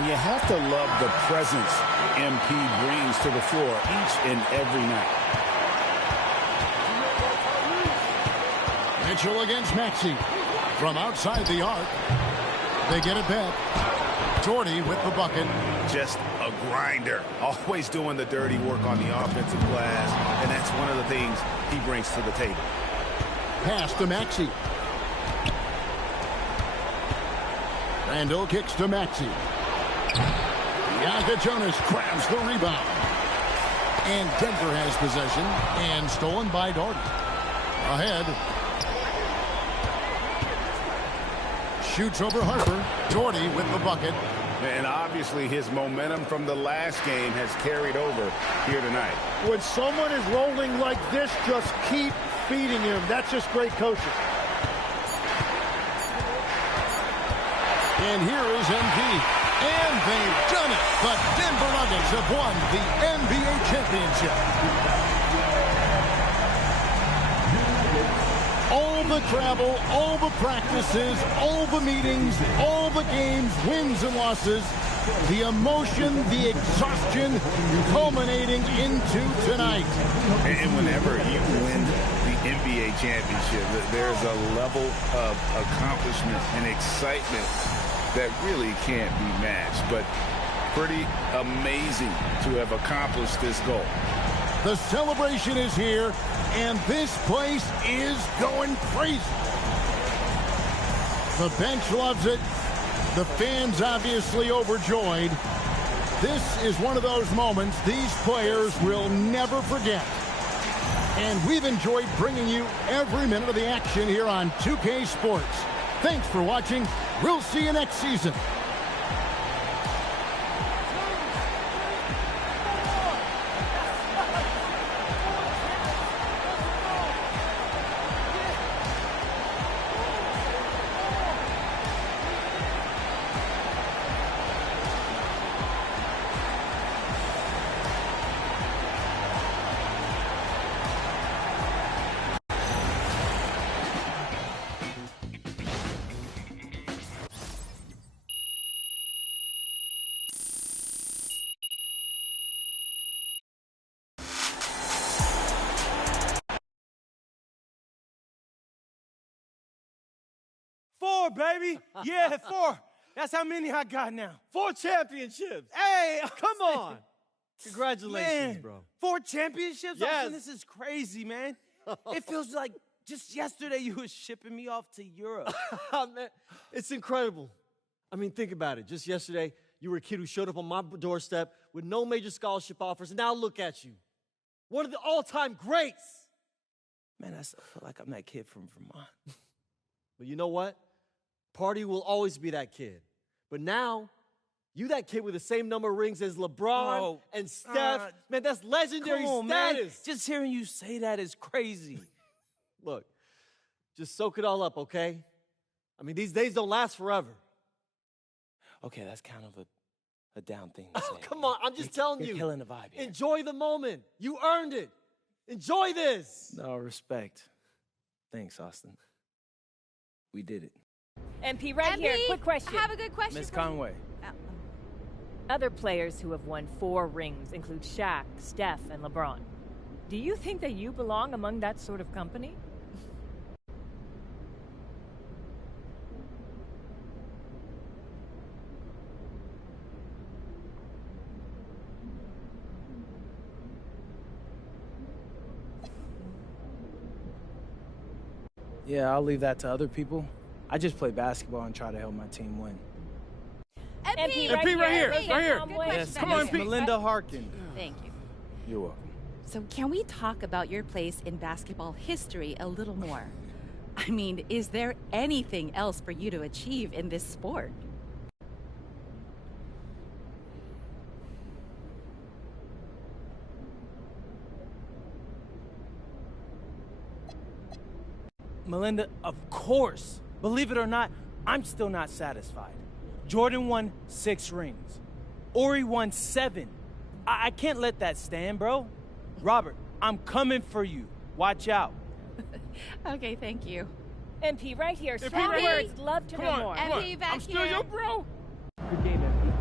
And you have to love the presence MP brings to the floor each and every night. Mitchell against Maxey. From outside the arc, they get it back. Jordy with the bucket. Just a grinder. Always doing the dirty work on the offensive glass. And that's one of the things he brings to the table. Pass to Maxey. Randall kicks to Maxey. Bianca Jonas grabs the rebound. And Denver has possession. And stolen by Doherty. Ahead. Shoots over Harper. Doherty with the bucket. And obviously his momentum from the last game has carried over here tonight. When someone is rolling like this, just keep feeding him. That's just great coaching. And here is MP. And they've done it. The Denver Nuggets have won the NBA championship. All the travel, all the practices, all the meetings, all the games, wins and losses, the emotion, the exhaustion culminating into tonight. And whenever you win the NBA championship, there's a level of accomplishment and excitement that really can't be matched. But pretty amazing to have accomplished this goal. The celebration is here, and this place is going crazy. The bench loves it. The fans obviously overjoyed. This is one of those moments these players will never forget. And we've enjoyed bringing you every minute of the action here on 2K Sports. Thanks for watching. We'll see you next season. Four, baby. Yeah, 4. That's how many I got now. 4 championships. Hey, come on. Congratulations, man, bro. 4 championships? Yes. Austin, this is crazy, man. It feels like just yesterday you were shipping me off to Europe. Man, it's incredible. I mean, think about it. Just yesterday, you were a kid who showed up on my doorstep with no major scholarship offers, and now look at you. One of the all-time greats. Man, I still feel like I'm that kid from Vermont. But you know what? Party will always be that kid. But now, you that kid with the same number of rings as LeBron and Steph. Man, that's legendary status. Man. Just hearing you say that is crazy. Look, just soak it all up, okay? I mean, these days don't last forever. Okay, that's kind of a down thing to say. Oh, come on. I'm just telling you. You're killing the vibe here. Enjoy the moment. You earned it. Enjoy this. No, respect. Thanks, Austin. We did it. MP, right here. Quick question. I have a good question. Miss Conway. Other players who have won 4 rings include Shaq, Steph, and LeBron. Do you think that you belong among that sort of company? Yeah, I'll leave that to other people. I just play basketball and try to help my team win. MP, right here. Right here. Yes, come on, Melinda Harkin. Thank you. You're welcome. So can we talk about your place in basketball history a little more? I mean, is there anything else for you to achieve in this sport? Melinda, of course. Believe it or not, I'm still not satisfied. Jordan won 6 rings. Ori won 7. I can't let that stand, bro. Robert, I'm coming for you. Watch out. Okay, thank you. MP, right here. MP, Strong right words. here. Love to Come know on, more. MP, back I'm still here. your bro. Good game, MP.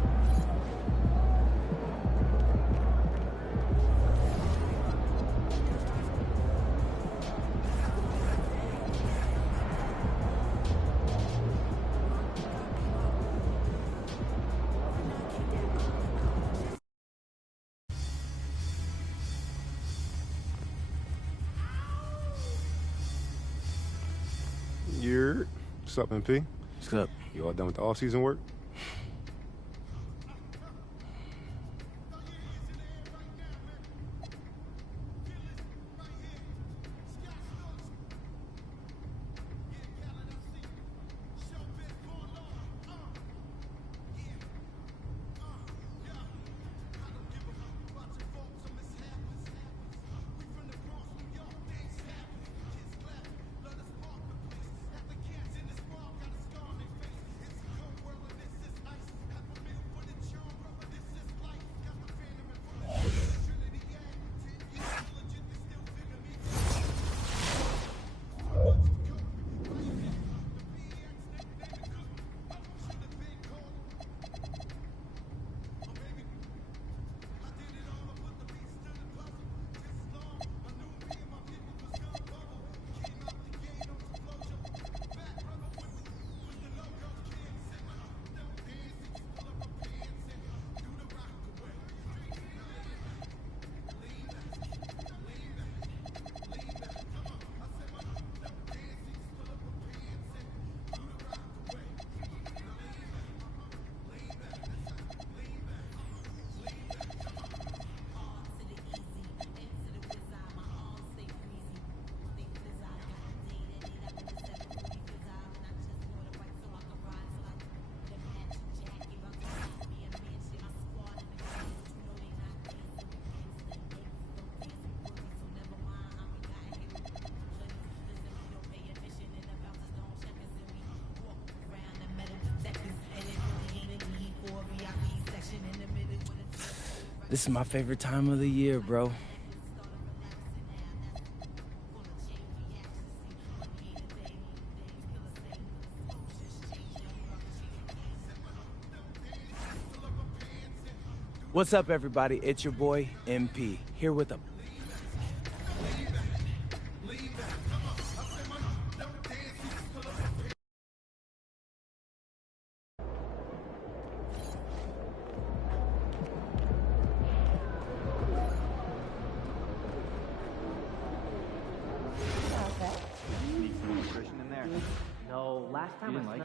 What's up, MP? What's up? You all done with the all-season work? This is my favorite time of the year, bro. What's up, everybody? It's your boy, MP, here with a... No, last time I